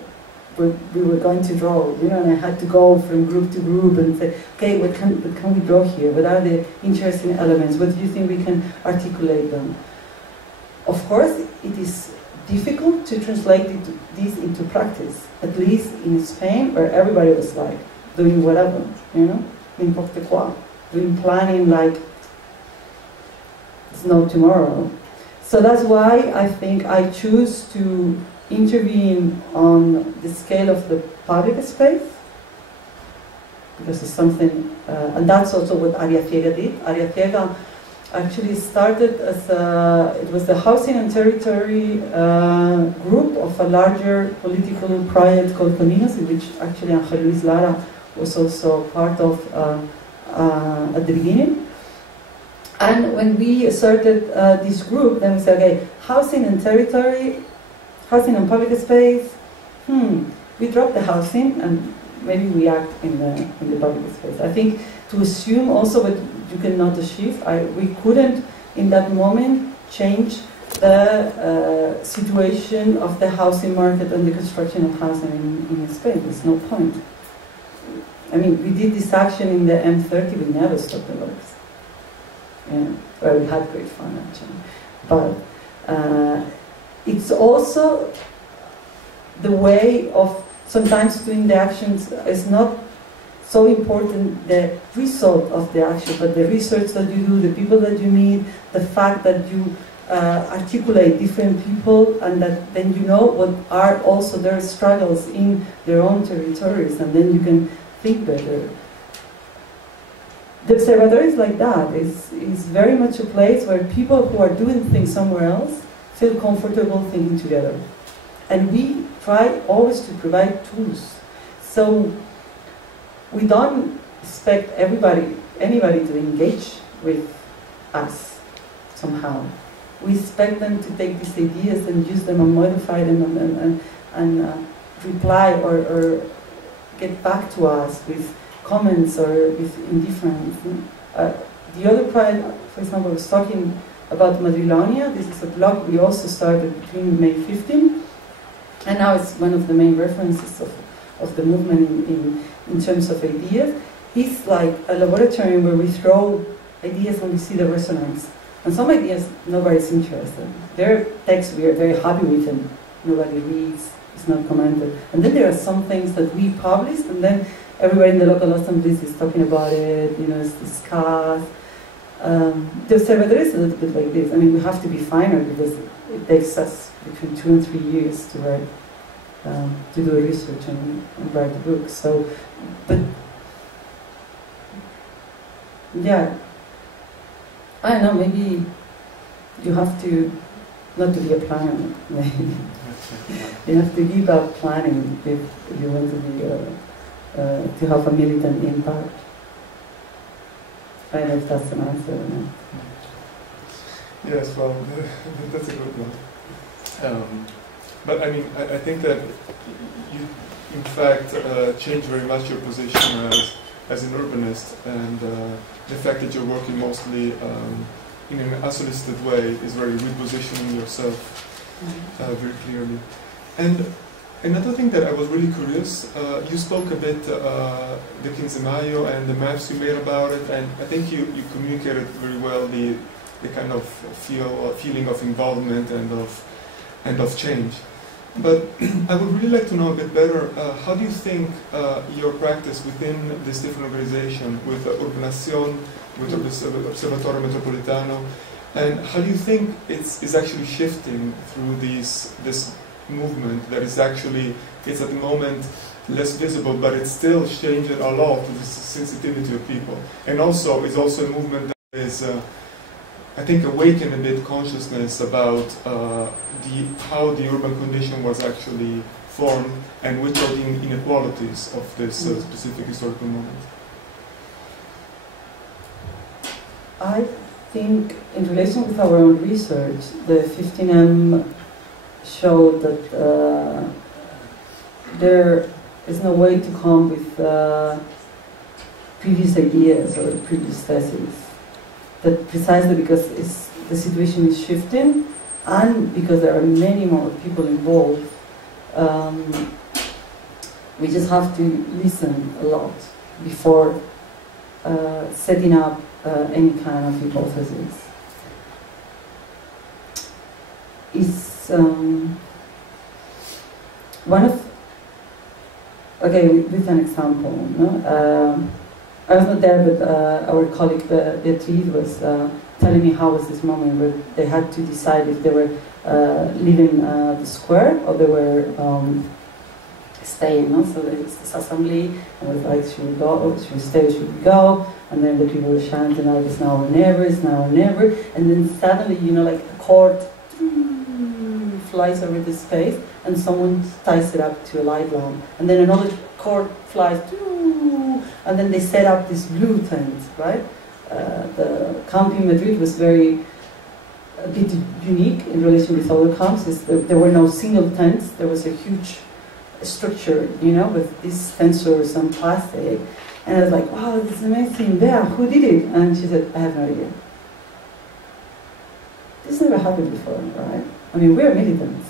we were going to draw, and I had to go from group to group and say, okay, what can we draw here? What are the interesting elements? What do you think we can articulate them? Of course, it is difficult to translate this into practice, at least in Spain, where everybody was like doing whatever, n'importe quoi, doing planning like it's no tomorrow. So that's why I think I choose to intervene on the scale of the public space, because it's something, and that's also what Aria Ciega did. Aria Ciega actually started as it was the Housing and Territory group of a larger political project called Caminos, in which actually Ángel Luis Lara was also part of at the beginning. And when we started this group, then we said, okay, housing and territory, housing and public space, we drop the housing and maybe we act in the public space. I think to assume also what you cannot achieve, we couldn't in that moment change the situation of the housing market and the construction of housing in Spain. There's no point. I mean, we did this action in the M30, we never stopped the works. Well, we had great fun actually. But it's also the way of sometimes doing the actions is not so important the result of the action, but the research that you do, the people that you meet, the fact that you articulate different people, and that then you know what are also their struggles in their own territories, and then you can think better. The Observatory is like that. It's very much a place where people who are doing things somewhere else feel comfortable thinking together. And we try always to provide tools. So we don't expect anybody to engage with us somehow. We expect them to take these ideas and use them and modify them and reply or get back to us with comments or with indifference. The other project, for example, was talking about Madrilonia. This is a blog we also started between May 15, and now it's one of the main references of the movement in terms of ideas. It's like a laboratory where we throw ideas and we see the resonance. And some ideas nobody's interested. There are texts we are very happy with and nobody reads, it's not commented. And then there are some things that we published and then everybody in the local assemblies is talking about it, it's discussed. The Observatory is a little bit like this. I mean, we have to be finer because it takes us between 2 and 3 years to write, to do research and write a book. So, but yeah, I don't know. Maybe you have to not to be a planner. Maybe you have to give up planning if you want to be to have a militant impact. I don't know if that's an answer or not. Yes, well, that's a good one. But I mean, I think that you, in fact, changed very much your position as an urbanist, and the fact that you're working mostly in an unsolicited way is very repositioning yourself very clearly. And another thing that I was really curious, you spoke a bit the 15 de Mayo and the maps you made about it, and I think you communicated very well the kind of feeling of involvement and of change. But I would really like to know a bit better, how do you think your practice within this different organization, with Urbanación, with Observatorio Metropolitano, and how do you think it's actually shifting through this movement that is actually, it's at the moment less visible, but it's still changing a lot to the sensitivity of people. And also, it's also a movement that is, I think, awaken a bit consciousness about how the urban condition was actually formed and which are the inequalities of this specific historical moment. I think, in relation with our own research, the 15M showed that there is no way to come with previous ideas or previous theses. That precisely because the situation is shifting, and because there are many more people involved, we just have to listen a lot before setting up any kind of hypothesis. Is one of, okay, with an example, no? I was not there, but our colleague Beatriz was telling me how was this moment where they had to decide if they were leaving the square or they were staying. No? So there was this assembly, and it was like, should we go, or should we stay, or should we go? And then the people were chanting, like, it's now or never, it's now or never. And then suddenly, you know, like a cord flies over the space, and someone ties it up to a light lamp. And then another cord flies, and then they set up this blue tent, right? The camp in Madrid was a bit unique in relation with other camps. There were no single tents. There was a huge structure, you know, with these sensors and plastic. And I was like, wow, this is amazing. There, who did it? And she said, I have no idea. This never happened before, right? I mean, we're militants.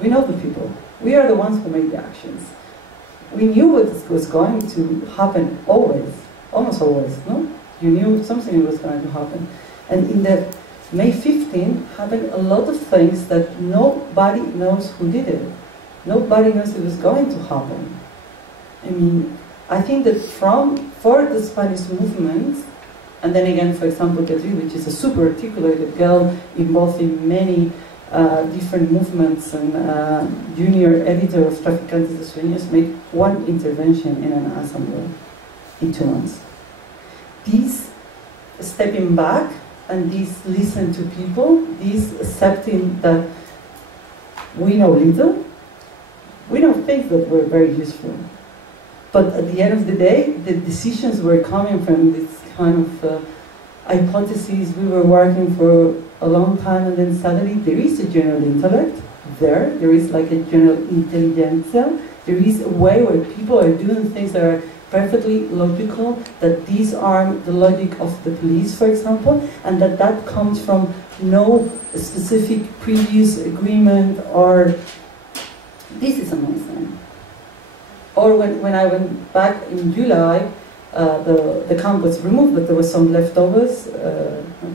We know the people. We are the ones who make the actions. We knew what was going to happen always, almost always, no? You knew something was going to happen. And in the May 15 happened a lot of things that nobody knows who did it. Nobody knows it was going to happen. I mean, I think that for the Spanish movement, and then again, for example, Beatriz, which is a super articulated girl involved in many different movements, and junior editor of Traficantes de Sueños, made one intervention in an assembly in 2 months. These stepping back and these listen to people, these accepting that we know little, we know things that were very useful. But at the end of the day, the decisions were coming from this kind of hypotheses we were working for a long time, and then suddenly there is a general intellect there is like a general intelligentsia, there is a way where people are doing things that are perfectly logical, that disarm the logic of the police, for example, and that comes from no specific previous agreement, or this is amazing. Or when I went back in July, the camp was removed, but there were some leftovers,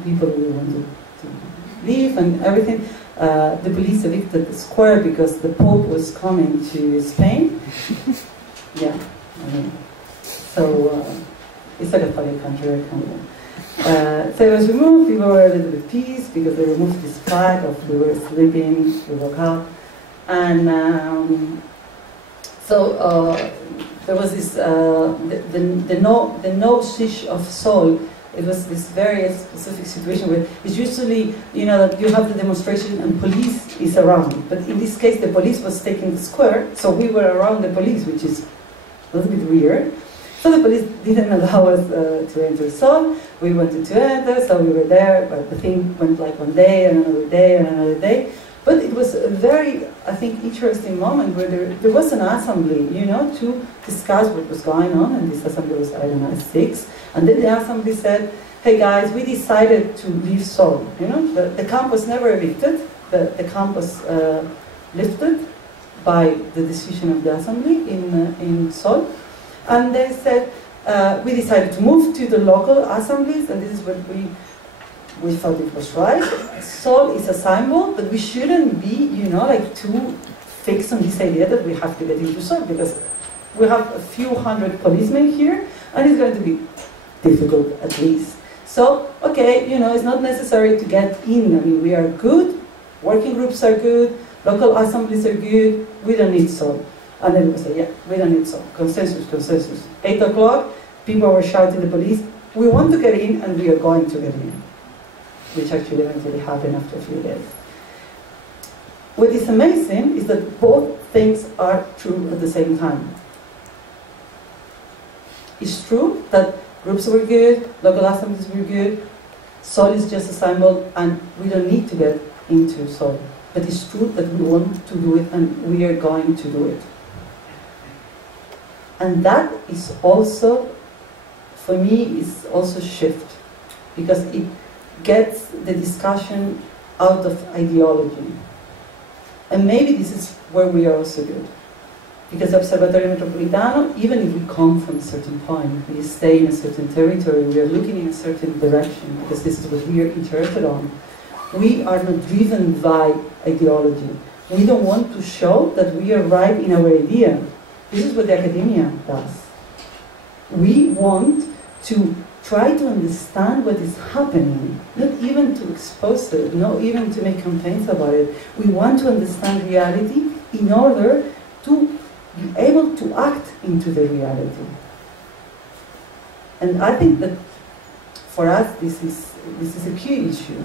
people who wanted to leave and everything. The police evicted the square because the Pope was coming to Spain. Yeah, I mean, so it's like a funny country, kind of. So it was removed, people were a little bit pissed because they removed this flag of we were sleeping, we woke up. And so there was this, the no siege of Sol. It was this very specific situation where it's usually, you know, that you have the demonstration and police is around. But in this case, the police was taking the square, so we were around the police, which is a little bit weird. So the police didn't allow us to enter Sol. We wanted to enter, so we were there, but the thing went like one day and another day and another day. But it was a very, I think, interesting moment where there was an assembly, you know, to discuss what was going on, and this assembly was, I don't know, 6, and then the assembly said, hey guys, we decided to leave Seoul, you know, the camp was never evicted, the camp was lifted by the decision of the assembly in Seoul, and they said, we decided to move to the local assemblies, and this is what we thought it was right. Seoul is a symbol, but we shouldn't be, you know, like too fixed on this idea that we have to get into Seoul, because we have a few hundred policemen here, and it's going to be difficult at least. So, okay, you know, it's not necessary to get in. I mean, we are good, working groups are good, local assemblies are good, we don't need Seoul. And then we say, yeah, we don't need Seoul. Consensus, consensus. 8 o'clock, people were shouting at the police, we want to get in, and we are going to get in. Which actually eventually happened after a few days. What is amazing is that both things are true at the same time. It's true that groups were good, local assemblies were good, Seoul is just a symbol, and we don't need to get into Seoul. But it's true that we want to do it, and we are going to do it. And that is also, for me, is also a shift, because it gets the discussion out of ideology. And maybe this is where we are also good. Because Observatorio Metropolitano, even if we come from a certain point, we stay in a certain territory, we are looking in a certain direction, because this is what we are interested on, we are not driven by ideology. We don't want to show that we are right in our idea. This is what the academia does. We want to try to understand what is happening, not even to expose it, not even to make campaigns about it. We want to understand reality in order to be able to act into the reality. And I think that for us this is a key issue.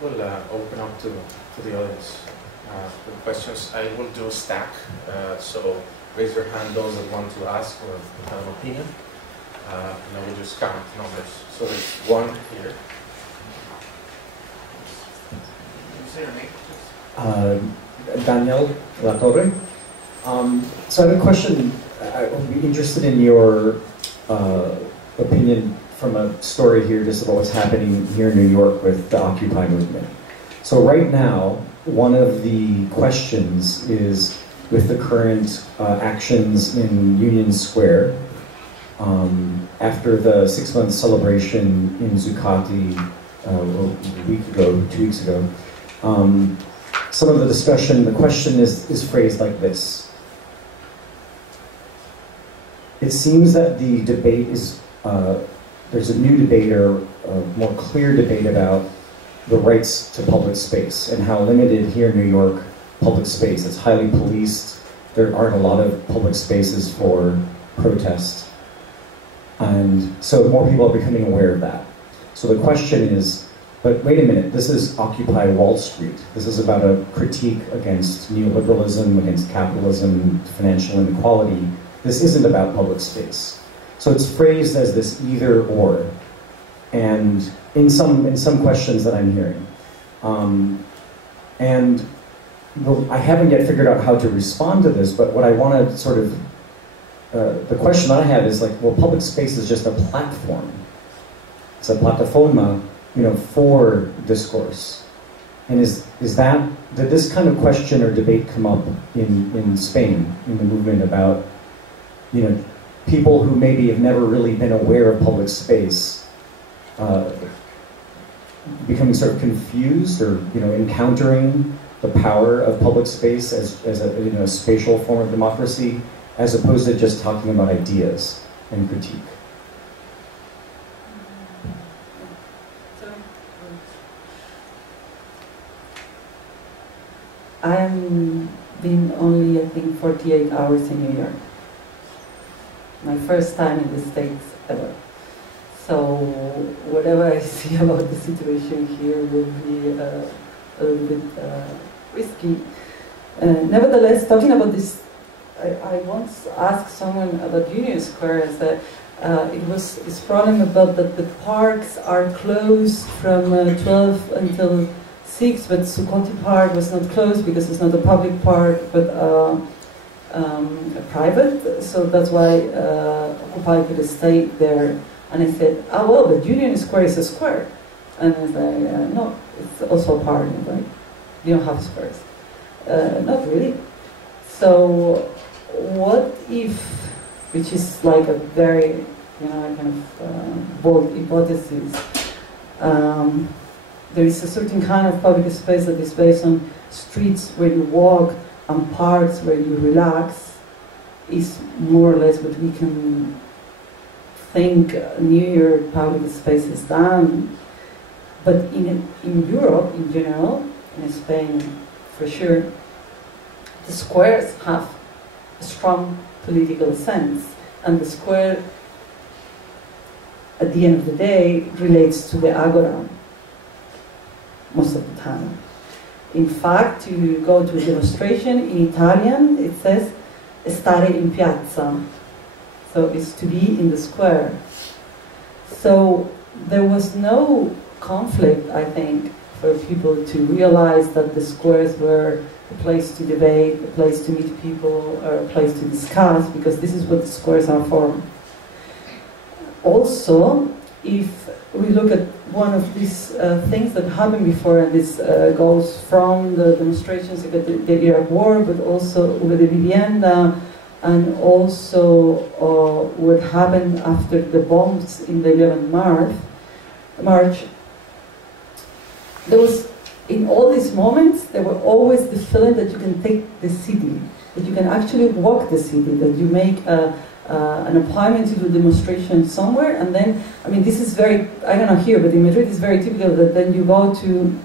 We'll open up to the audience for questions. I will do a stack, so raise your hand those that want to ask or have an opinion. And I will just count numbers. So there's one here. Can you say your name, please? Daniel Latorre. So I have a question. I would be interested in your opinion from a story here just about what's happening here in New York with the Occupy movement. So right now, one of the questions is with the current actions in Union Square, after the 6-month celebration in Zuccotti a week ago, 2 weeks ago, some of the discussion, the question is phrased like this. It seems that the debate is, there's a new debate or a more clear debate about the rights to public space and how limited here in New York public space. It's highly policed. There aren't a lot of public spaces for protest. And so more people are becoming aware of that. So the question is, but wait a minute, this is Occupy Wall Street. This is about a critique against neoliberalism, against capitalism, financial inequality. This isn't about public space. So it's phrased as this either or. And in some questions that I'm hearing. And I haven't yet figured out how to respond to this, but what I want to sort of, the question that I have is like, well, public space is just a platform. It's a plataforma, you know, for discourse. And did this kind of question or debate come up in Spain, in the movement about, you know, people who maybe have never really been aware of public space, becoming sort of confused or, you know, encountering the power of public space as a, you know, a spatial form of democracy, as opposed to just talking about ideas and critique. I'm been only, I think, 48 hours in New York. My first time in the States ever. So whatever I see about the situation here will be a little bit risky. Nevertheless, talking about this, I once asked someone about Union Square, and said it was this problem about that the parks are closed from 12 until 6, but Sukoti Park was not closed because it's not a public park, but a private. So that's why Occupy could stay there. And I said, oh well, but Union Square is a square. And I was like, no, it's also a park, right? You don't have squares. Not really. So what if, which is like a very, kind of bold hypothesis, there is a certain kind of public space that is based on streets where you walk and parks where you relax, is more or less what we can think New York public space is done. But in Europe in general, in Spain for sure, the squares have a strong political sense, and the square at the end of the day relates to the agora most of the time. In fact, you go to a demonstration in Italian, it says stare in piazza, so it's to be in the square. So there was no conflict, I think, for people to realize that the squares were a place to debate, a place to meet people, or a place to discuss, because this is what the squares are for. Also, if we look at one of these things that happened before, and this goes from the demonstrations against the Iraq War, but also over the Vivienda, and also what happened after the bombs in the 11th March, there was, in all these moments, there were always the feeling that you can take the city, that you can actually walk the city, that you make an appointment to do a demonstration somewhere, and then, I mean, this is very, I don't know here, but in Madrid it's very typical that then you go to,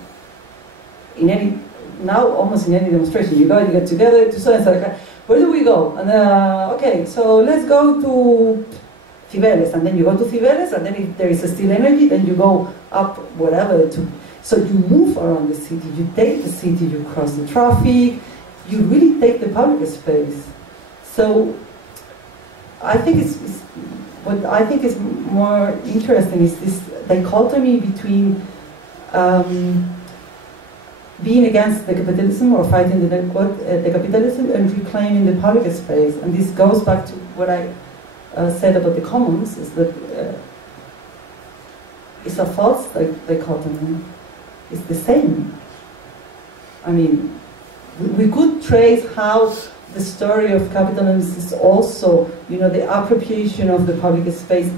in any, now almost in any demonstration, you go, you get together, to so and so, where do we go? And okay, so let's go to Cibeles, and then you go to Cibeles, and then if there is still energy, then you go up whatever. So you move around the city, you take the city, you cross the traffic, you really take the public space. So I think what I think is more interesting is this dichotomy between being against the capitalism or fighting the capitalism and reclaiming the public space. And this goes back to what I said about the commons, is that it's a false dichotomy. It's the same. I mean, we could trace how the story of capitalism is also, the appropriation of the public space,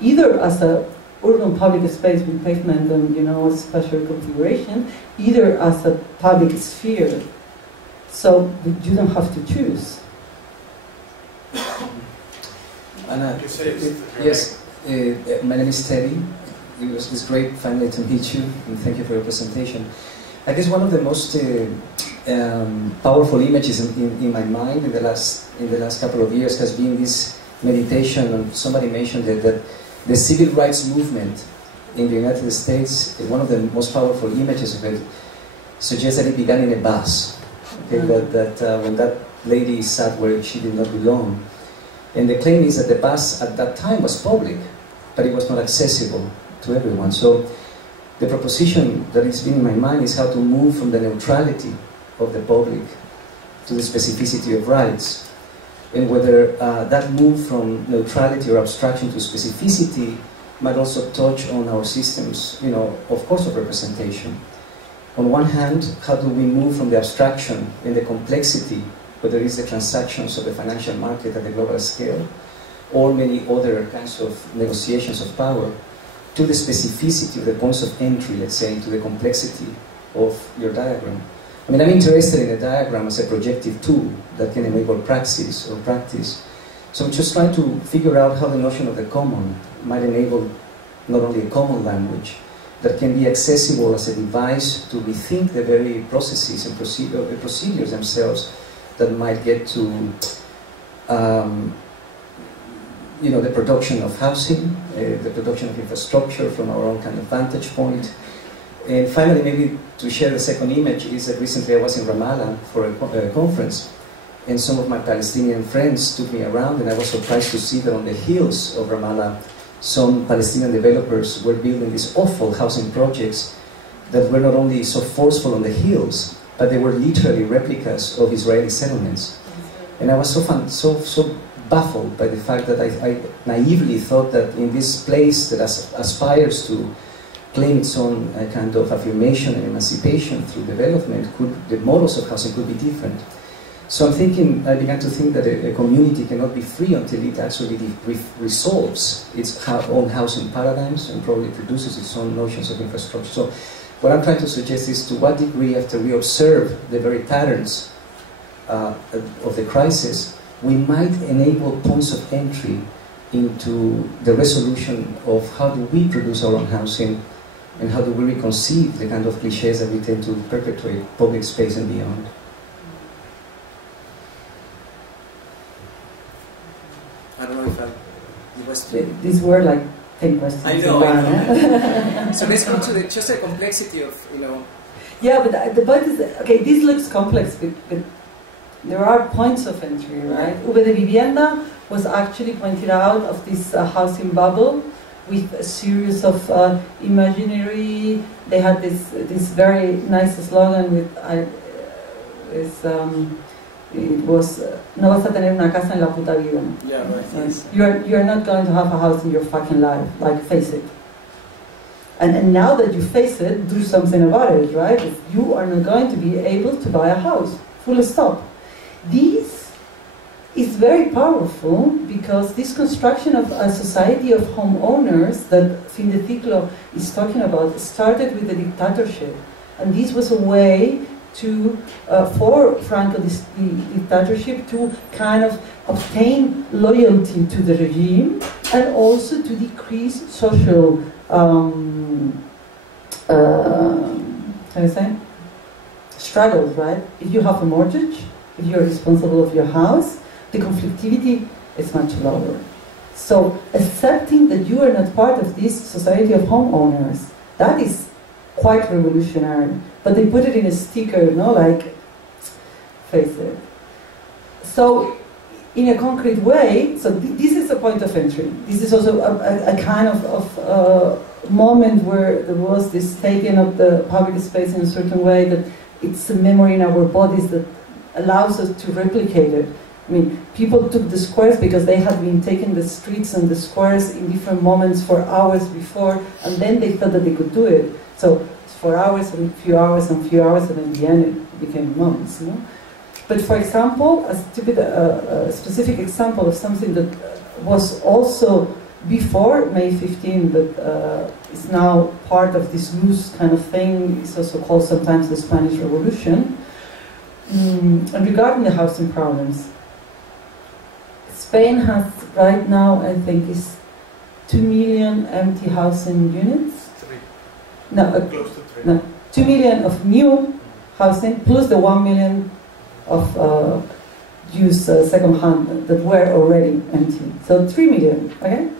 either as a urban public space with pavement and, a special configuration, either as a public sphere. So you don't have to choose. Anna, yes, my name is Teddy. It's great finally to meet you, and thank you for your presentation. I guess one of the most powerful images in my mind in the last couple of years has been this meditation, and somebody mentioned that the civil rights movement in the United States, one of the most powerful images of it suggests that it began in a bus. Okay, that when that lady sat where she did not belong. And the claim is that the bus at that time was public, but it was not accessible to everyone. So the proposition that is been in my mind is how to move from the neutrality of the public to the specificity of rights, and whether that move from neutrality or abstraction to specificity might also touch on our systems, of course, of representation. On one hand, how do we move from the abstraction and the complexity, whether it's the transactions of the financial market at the global scale, or many other kinds of negotiations of power, to the specificity of the points of entry, let's say, into the complexity of your diagram. I mean, I'm interested in a diagram as a projective tool that can enable praxis or practice. So I'm just trying to figure out how the notion of the common might enable not only a common language that can be accessible as a device to rethink the very processes and procedures themselves that might get to the production of housing, the production of infrastructure from our own kind of vantage point. And finally, maybe to share the second image, is that recently I was in Ramallah for a conference, and some of my Palestinian friends took me around, and I was surprised to see that on the hills of Ramallah, some Palestinian developers were building these awful housing projects that were not only so forceful on the hills, but they were literally replicas of Israeli settlements. And I was so baffled by the fact that I naively thought that in this place that aspires to claim its own kind of affirmation and emancipation through development, the models of housing could be different. So I began to think that a community cannot be free until it actually resolves its own housing paradigms and probably produces its own notions of infrastructure. So what I'm trying to suggest is to what degree, after we observe the very patterns of the crisis, we might enable points of entry into the resolution of how do we produce our own housing and how do we reconceive the kind of cliches that we tend to perpetuate, public space and beyond. I don't know if These were like 10 questions. I know. So let's go to just the complexity of, Yeah, but the point is, okay, this looks complex, but there are points of entry, right? Ube de Vivienda was actually pointed out of this housing bubble with a series of imaginary. They had this very nice slogan with it was no vas a tener una casa en la puta vida. Yeah, right. Yes. You're not going to have a house in your fucking life. Like, face it. And now that you face it, do something about it, right? You are not going to be able to buy a house. Full stop. This is very powerful because this construction of a society of homeowners that Fin de Ciclo is talking about started with the dictatorship. And this was a way for Franco, the dictatorship, to kind of obtain loyalty to the regime and also to decrease social, struggles, right? If you have a mortgage, if you're responsible of your house, the conflictivity is much lower. So accepting that you are not part of this society of homeowners, that is quite revolutionary. But they put it in a sticker, like, face it. So, in a concrete way, so this is a point of entry. This is also a kind of moment where there was this taking of the public space in a certain way that it's a memory in our bodies that allows us to replicate it. I mean, people took the squares because they had been taking the streets and the squares in different moments for hours before, and then they thought that they could do it. So, 4 hours and a few hours and a few hours, and in the end it became months. But for example, a specific example of something that was also before May 15, that is now part of this loose kind of thing, is also called sometimes the Spanish Revolution. And regarding the housing problems, Spain has right now, I think, is 2 million empty housing units. No, close to 3. No, 2 million of new housing plus the 1 million of used second-hand that were already empty. So 3 million, okay?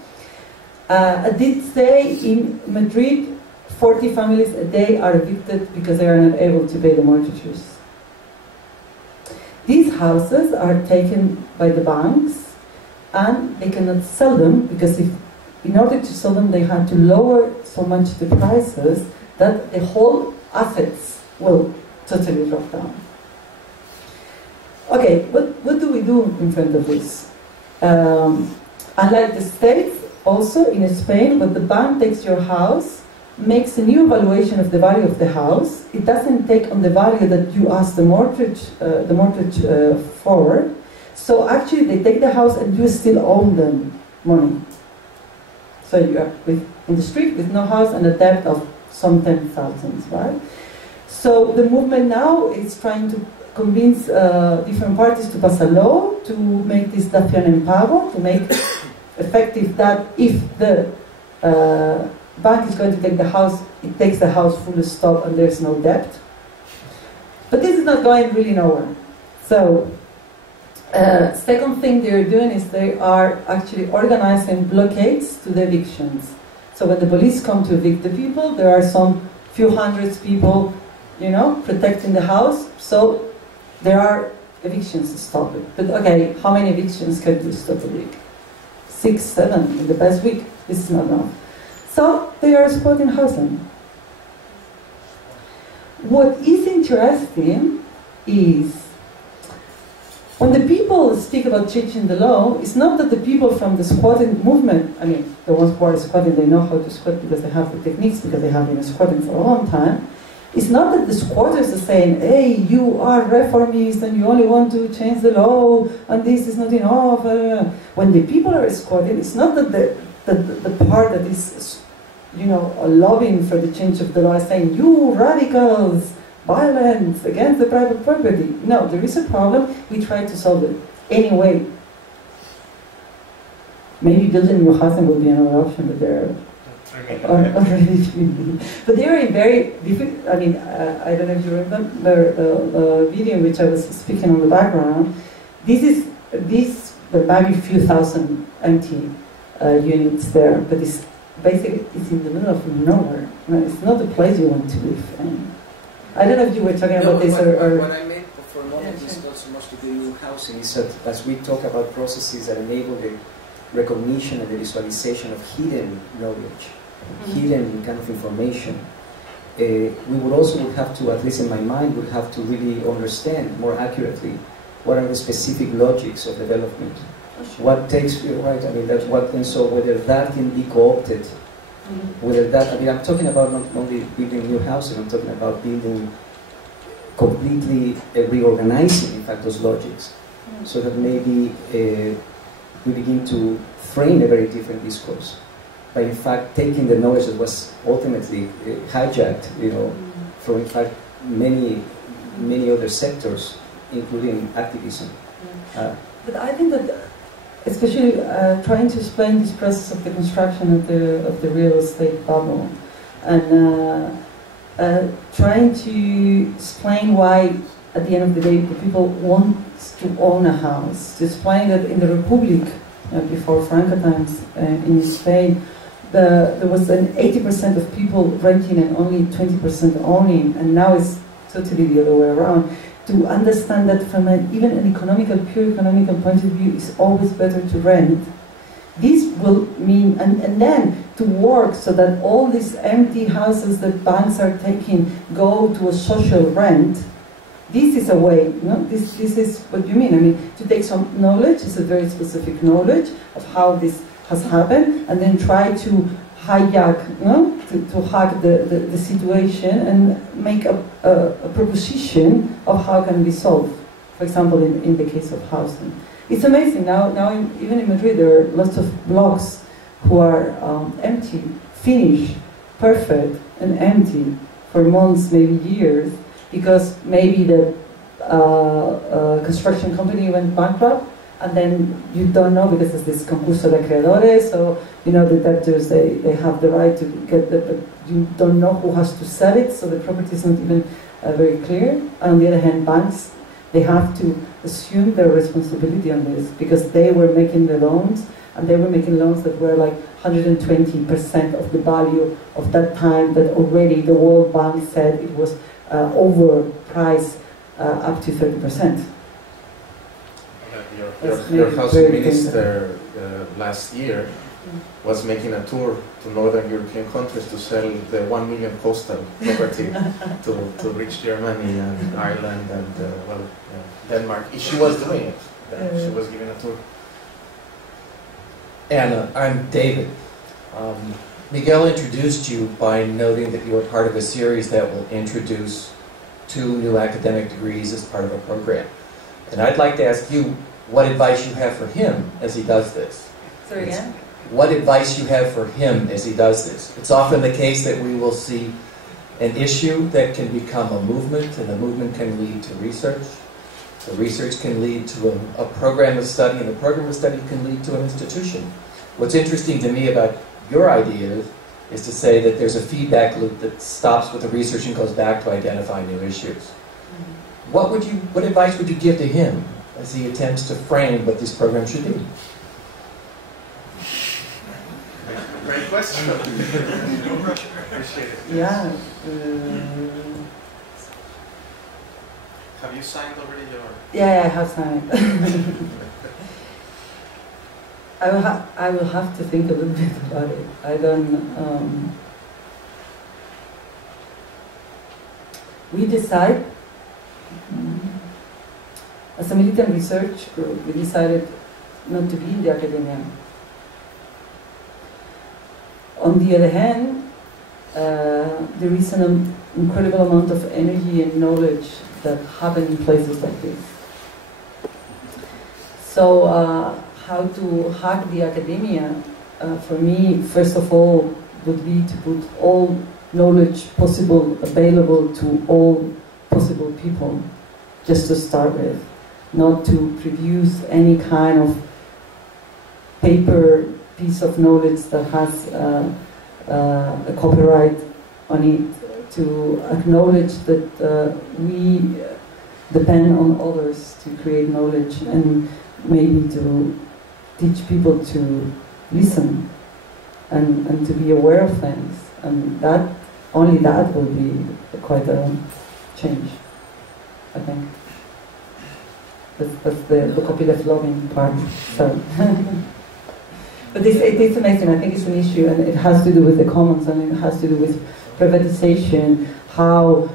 I did say in Madrid, 40 families a day are evicted because they are not able to pay the mortgages. These houses are taken by the banks and they cannot sell them because in order to sell them, they had to lower so much the prices that the whole assets will totally drop down. Okay, what do we do in front of this? Unlike the States, also in Spain, when the bank takes your house, makes a new evaluation of the value of the house. It doesn't take on the value that you ask the mortgage for. So actually, they take the house and you still own them money. So you are in the street with no house and a debt of some 10,000, right? So the movement now is trying to convince different parties to pass a law to make this dación en pago, to make effective that if the bank is going to take the house, it takes the house full stop and there's no debt. But this is not going really nowhere. So second thing they're doing is they are actually organizing blockades to the evictions. So when the police come to evict the people, there are some few hundreds people, protecting the house. So there are evictions to stop it. But okay, how many evictions can you stop a week? 6, 7 in the past week. This is not enough. So they are supporting housing. what is interesting is when the people speak about changing the law, it's not that the people from the squatting movement, I mean, the ones who are squatting, they know how to squat because they have the techniques, because they have been squatting for a long time. It's not that the squatters are saying, hey, you are reformist and you only want to change the law and this is not enough. When the people are squatting, it's not that the part that is, you know, lobbying for the change of the law is saying, you radicals, violence against the private property. No, there is a problem, we try to solve it. Anyway, maybe building a new housing will be another option, but they're already, but they are in very difficult. I mean, I don't know if you remember the video in which I was speaking on the background. There might be a few thousand empty units there, but it's basically it's in the middle of nowhere. It's not the place you want to live in. I don't know if you were talking about this or what I meant for a moment is not so much to do new housing. Is that as we talk about processes that enable the recognition and the visualization of hidden knowledge, hidden kind of information, we would also have to, at least in my mind, would have to really understand more accurately what are the specific logics of development. What takes, right, I mean, that's what, and so whether that can be co-opted, whether that, I mean, I'm talking about not only building new houses, I'm talking about building, completely reorganizing, in fact, those logics, so that maybe we begin to frame a very different discourse by, in fact, taking the knowledge that was ultimately hijacked, you know, from, in fact, many other sectors, including activism. But I think that, especially trying to explain this process of the construction of the real estate bubble, and trying to explain why, at the end of the day, the people want to own a house. To explain that in the Republic, before Franco times in Spain, there was an 80% of people renting and only 20% owning, and now it's totally the other way around. To understand that from even an pure economical point of view, it's always better to rent. This will mean, and then to work so that all these empty houses that banks are taking go to a social rent. This is a way, you know, this is what you mean. I mean, to take some knowledge, it's a very specific knowledge of how this has happened, and then try to hijack, you know, to hack the situation and make a proposition of how can be solved. For example, in the case of housing. It's amazing, now even in Madrid there are lots of blocks who are empty, finished, perfect, and empty for months, maybe years, because maybe the construction company went bankrupt, and then you don't know because it's this concurso de acreedores, so you know the debtors, they have the right to get that, but you don't know who has to sell it, so the property is not even very clear. On the other hand, banks, they have to assume their responsibility on this because they were making the loans, and they were making loans that were like 120% of the value of that time, that already the World Bank said it was overpriced up to 30%. Your housing minister last year was making a tour to northern European countries to sell the 1 million coastal property to reach Germany and Ireland and Denmark. She was doing it. She was giving a tour. Anna, I'm David. Miguel introduced you by noting that you are part of a series that will introduce 2 new academic degrees as part of a program. And I'd like to ask you what advice you have for him as he does this. Sorry, again? What advice you have for him as he does this. It's often the case that we will see an issue that can become a movement, and the movement can lead to research. The research can lead to a program of study, and the program of study can lead to an institution. What's interesting to me about your ideas is to say that there's a feedback loop that stops with the research and goes back to identify new issues. What advice would you give to him as he attempts to frame what this program should be? Great question. Appreciate it. Yeah. Have you signed already your? Yeah, I have signed. I will have to think a little bit about it. I don't. we decide, as a militant research group, we decided not to be in the academia. On the other hand, there is an incredible amount of energy and knowledge that happen in places like this. So how to hack the academia, for me, first of all, would be to put all knowledge possible available to all possible people, just to start with, not to produce any kind of paper piece of knowledge that has a copyright on it, to acknowledge that we depend on others to create knowledge, and maybe to teach people to listen and to be aware of things. And that, only that will be quite a change, I think. That's the copyleft loving part. So. But it's amazing. I think it's an issue, and it has to do with the commons, and it has to do with privatization, how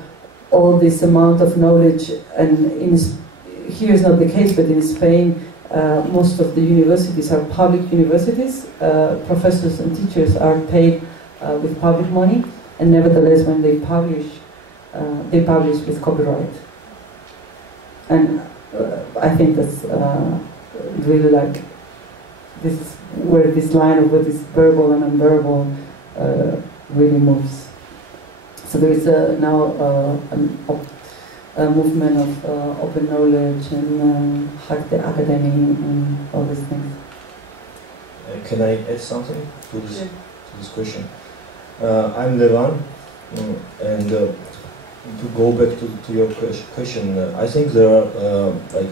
all this amount of knowledge, and here is not the case, but in Spain, most of the universities are public universities. Professors and teachers are paid with public money, and nevertheless, when they publish with copyright. And I think that's really like, this is where this line of what is verbal and unverbal really moves. So there is now a movement of open knowledge and hack the academy and all these things. Can I add something to this question? I'm Levan, and to go back to your question, I think there are like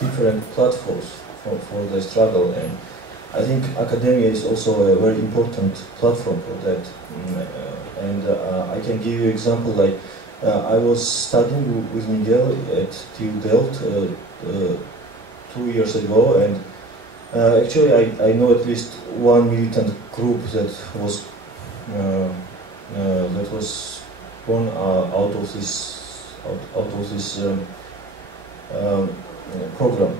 different platforms for the struggle, and I think academia is also a very important platform for that. And I can give you an example, like I was studying with Miguel at TU Delft 2 years ago, and actually I know at least one militant group that was born out of this program.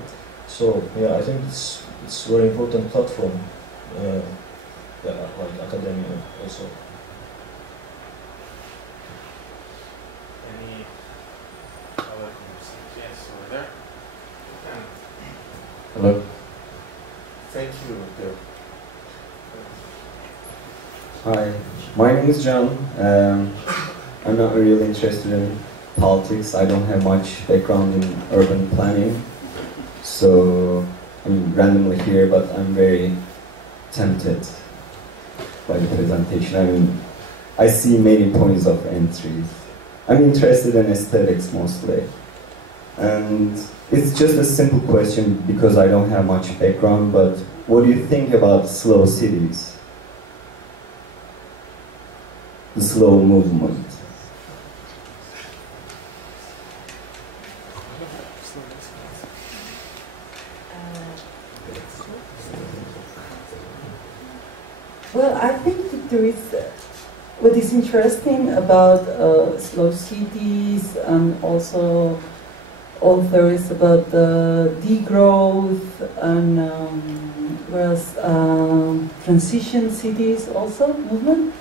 So yeah, I think it's very important platform, like academia also. Any other conversations? Yes, over there. Hello. Thank you, Bill. Hi, my name is John. I'm not really interested in politics. I don't have much background in urban planning, so I'm randomly here, but I'm very tempted by the presentation. I mean, I see many points of entry. I'm interested in aesthetics mostly, and it's just a simple question because I don't have much background, but what do you think about slow cities? The slow movement. Well, I think that there is, what is interesting about slow cities, and also all theories about the degrowth and whereas transition cities also movement,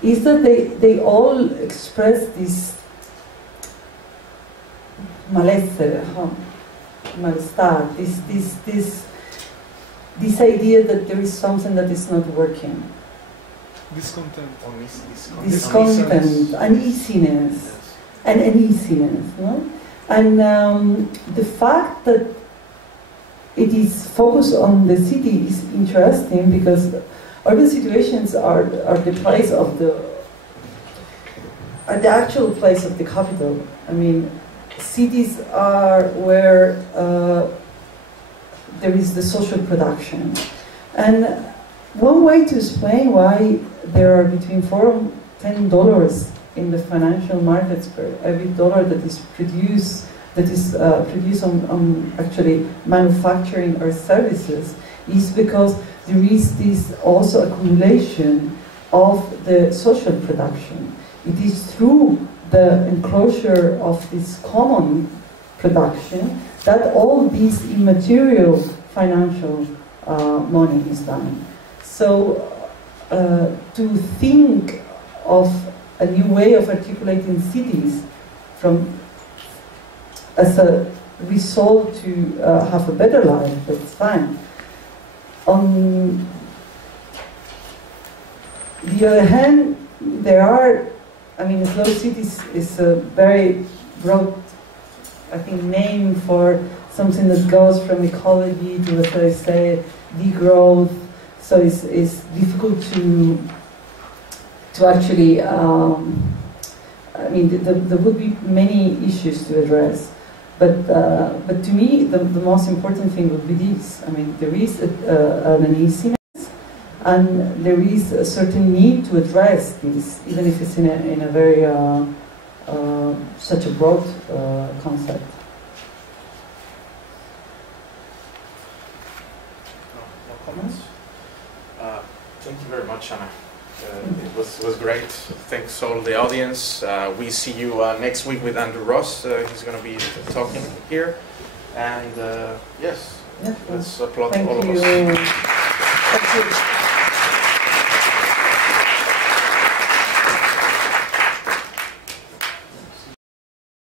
is that they all express this malestar, this idea that there is something that is not working. Discontent. Discontent, uneasiness, and uneasiness, no? And the fact that it is focused on the city is interesting, because urban situations are the place of the actual place of the capital. I mean, cities are where there is the social production. And one way to explain why there are between $4 and $10 in the financial markets for every dollar that is produced on actually manufacturing or services, is because there is this also accumulation of the social production. It is through the enclosure of this common production, that all these immaterial financial money is done. So to think of a new way of articulating cities as a result to have a better life, that's fine. On the other hand, there are, I mean, slow cities is a very broad, I think, name for something that goes from ecology to, as I say, degrowth. So it's difficult to actually, I mean, there would be many issues to address. But to me, the most important thing would be this. I mean, there is an uneasiness, and there is a certain need to address this, even if it's in a very such a broad concept. More comments? Thank you very much, Anna. It was great. Thanks all the audience. We see you next week with Andrew Ross. He's going to be talking here. And yes, let's applaud all of us. Thank you.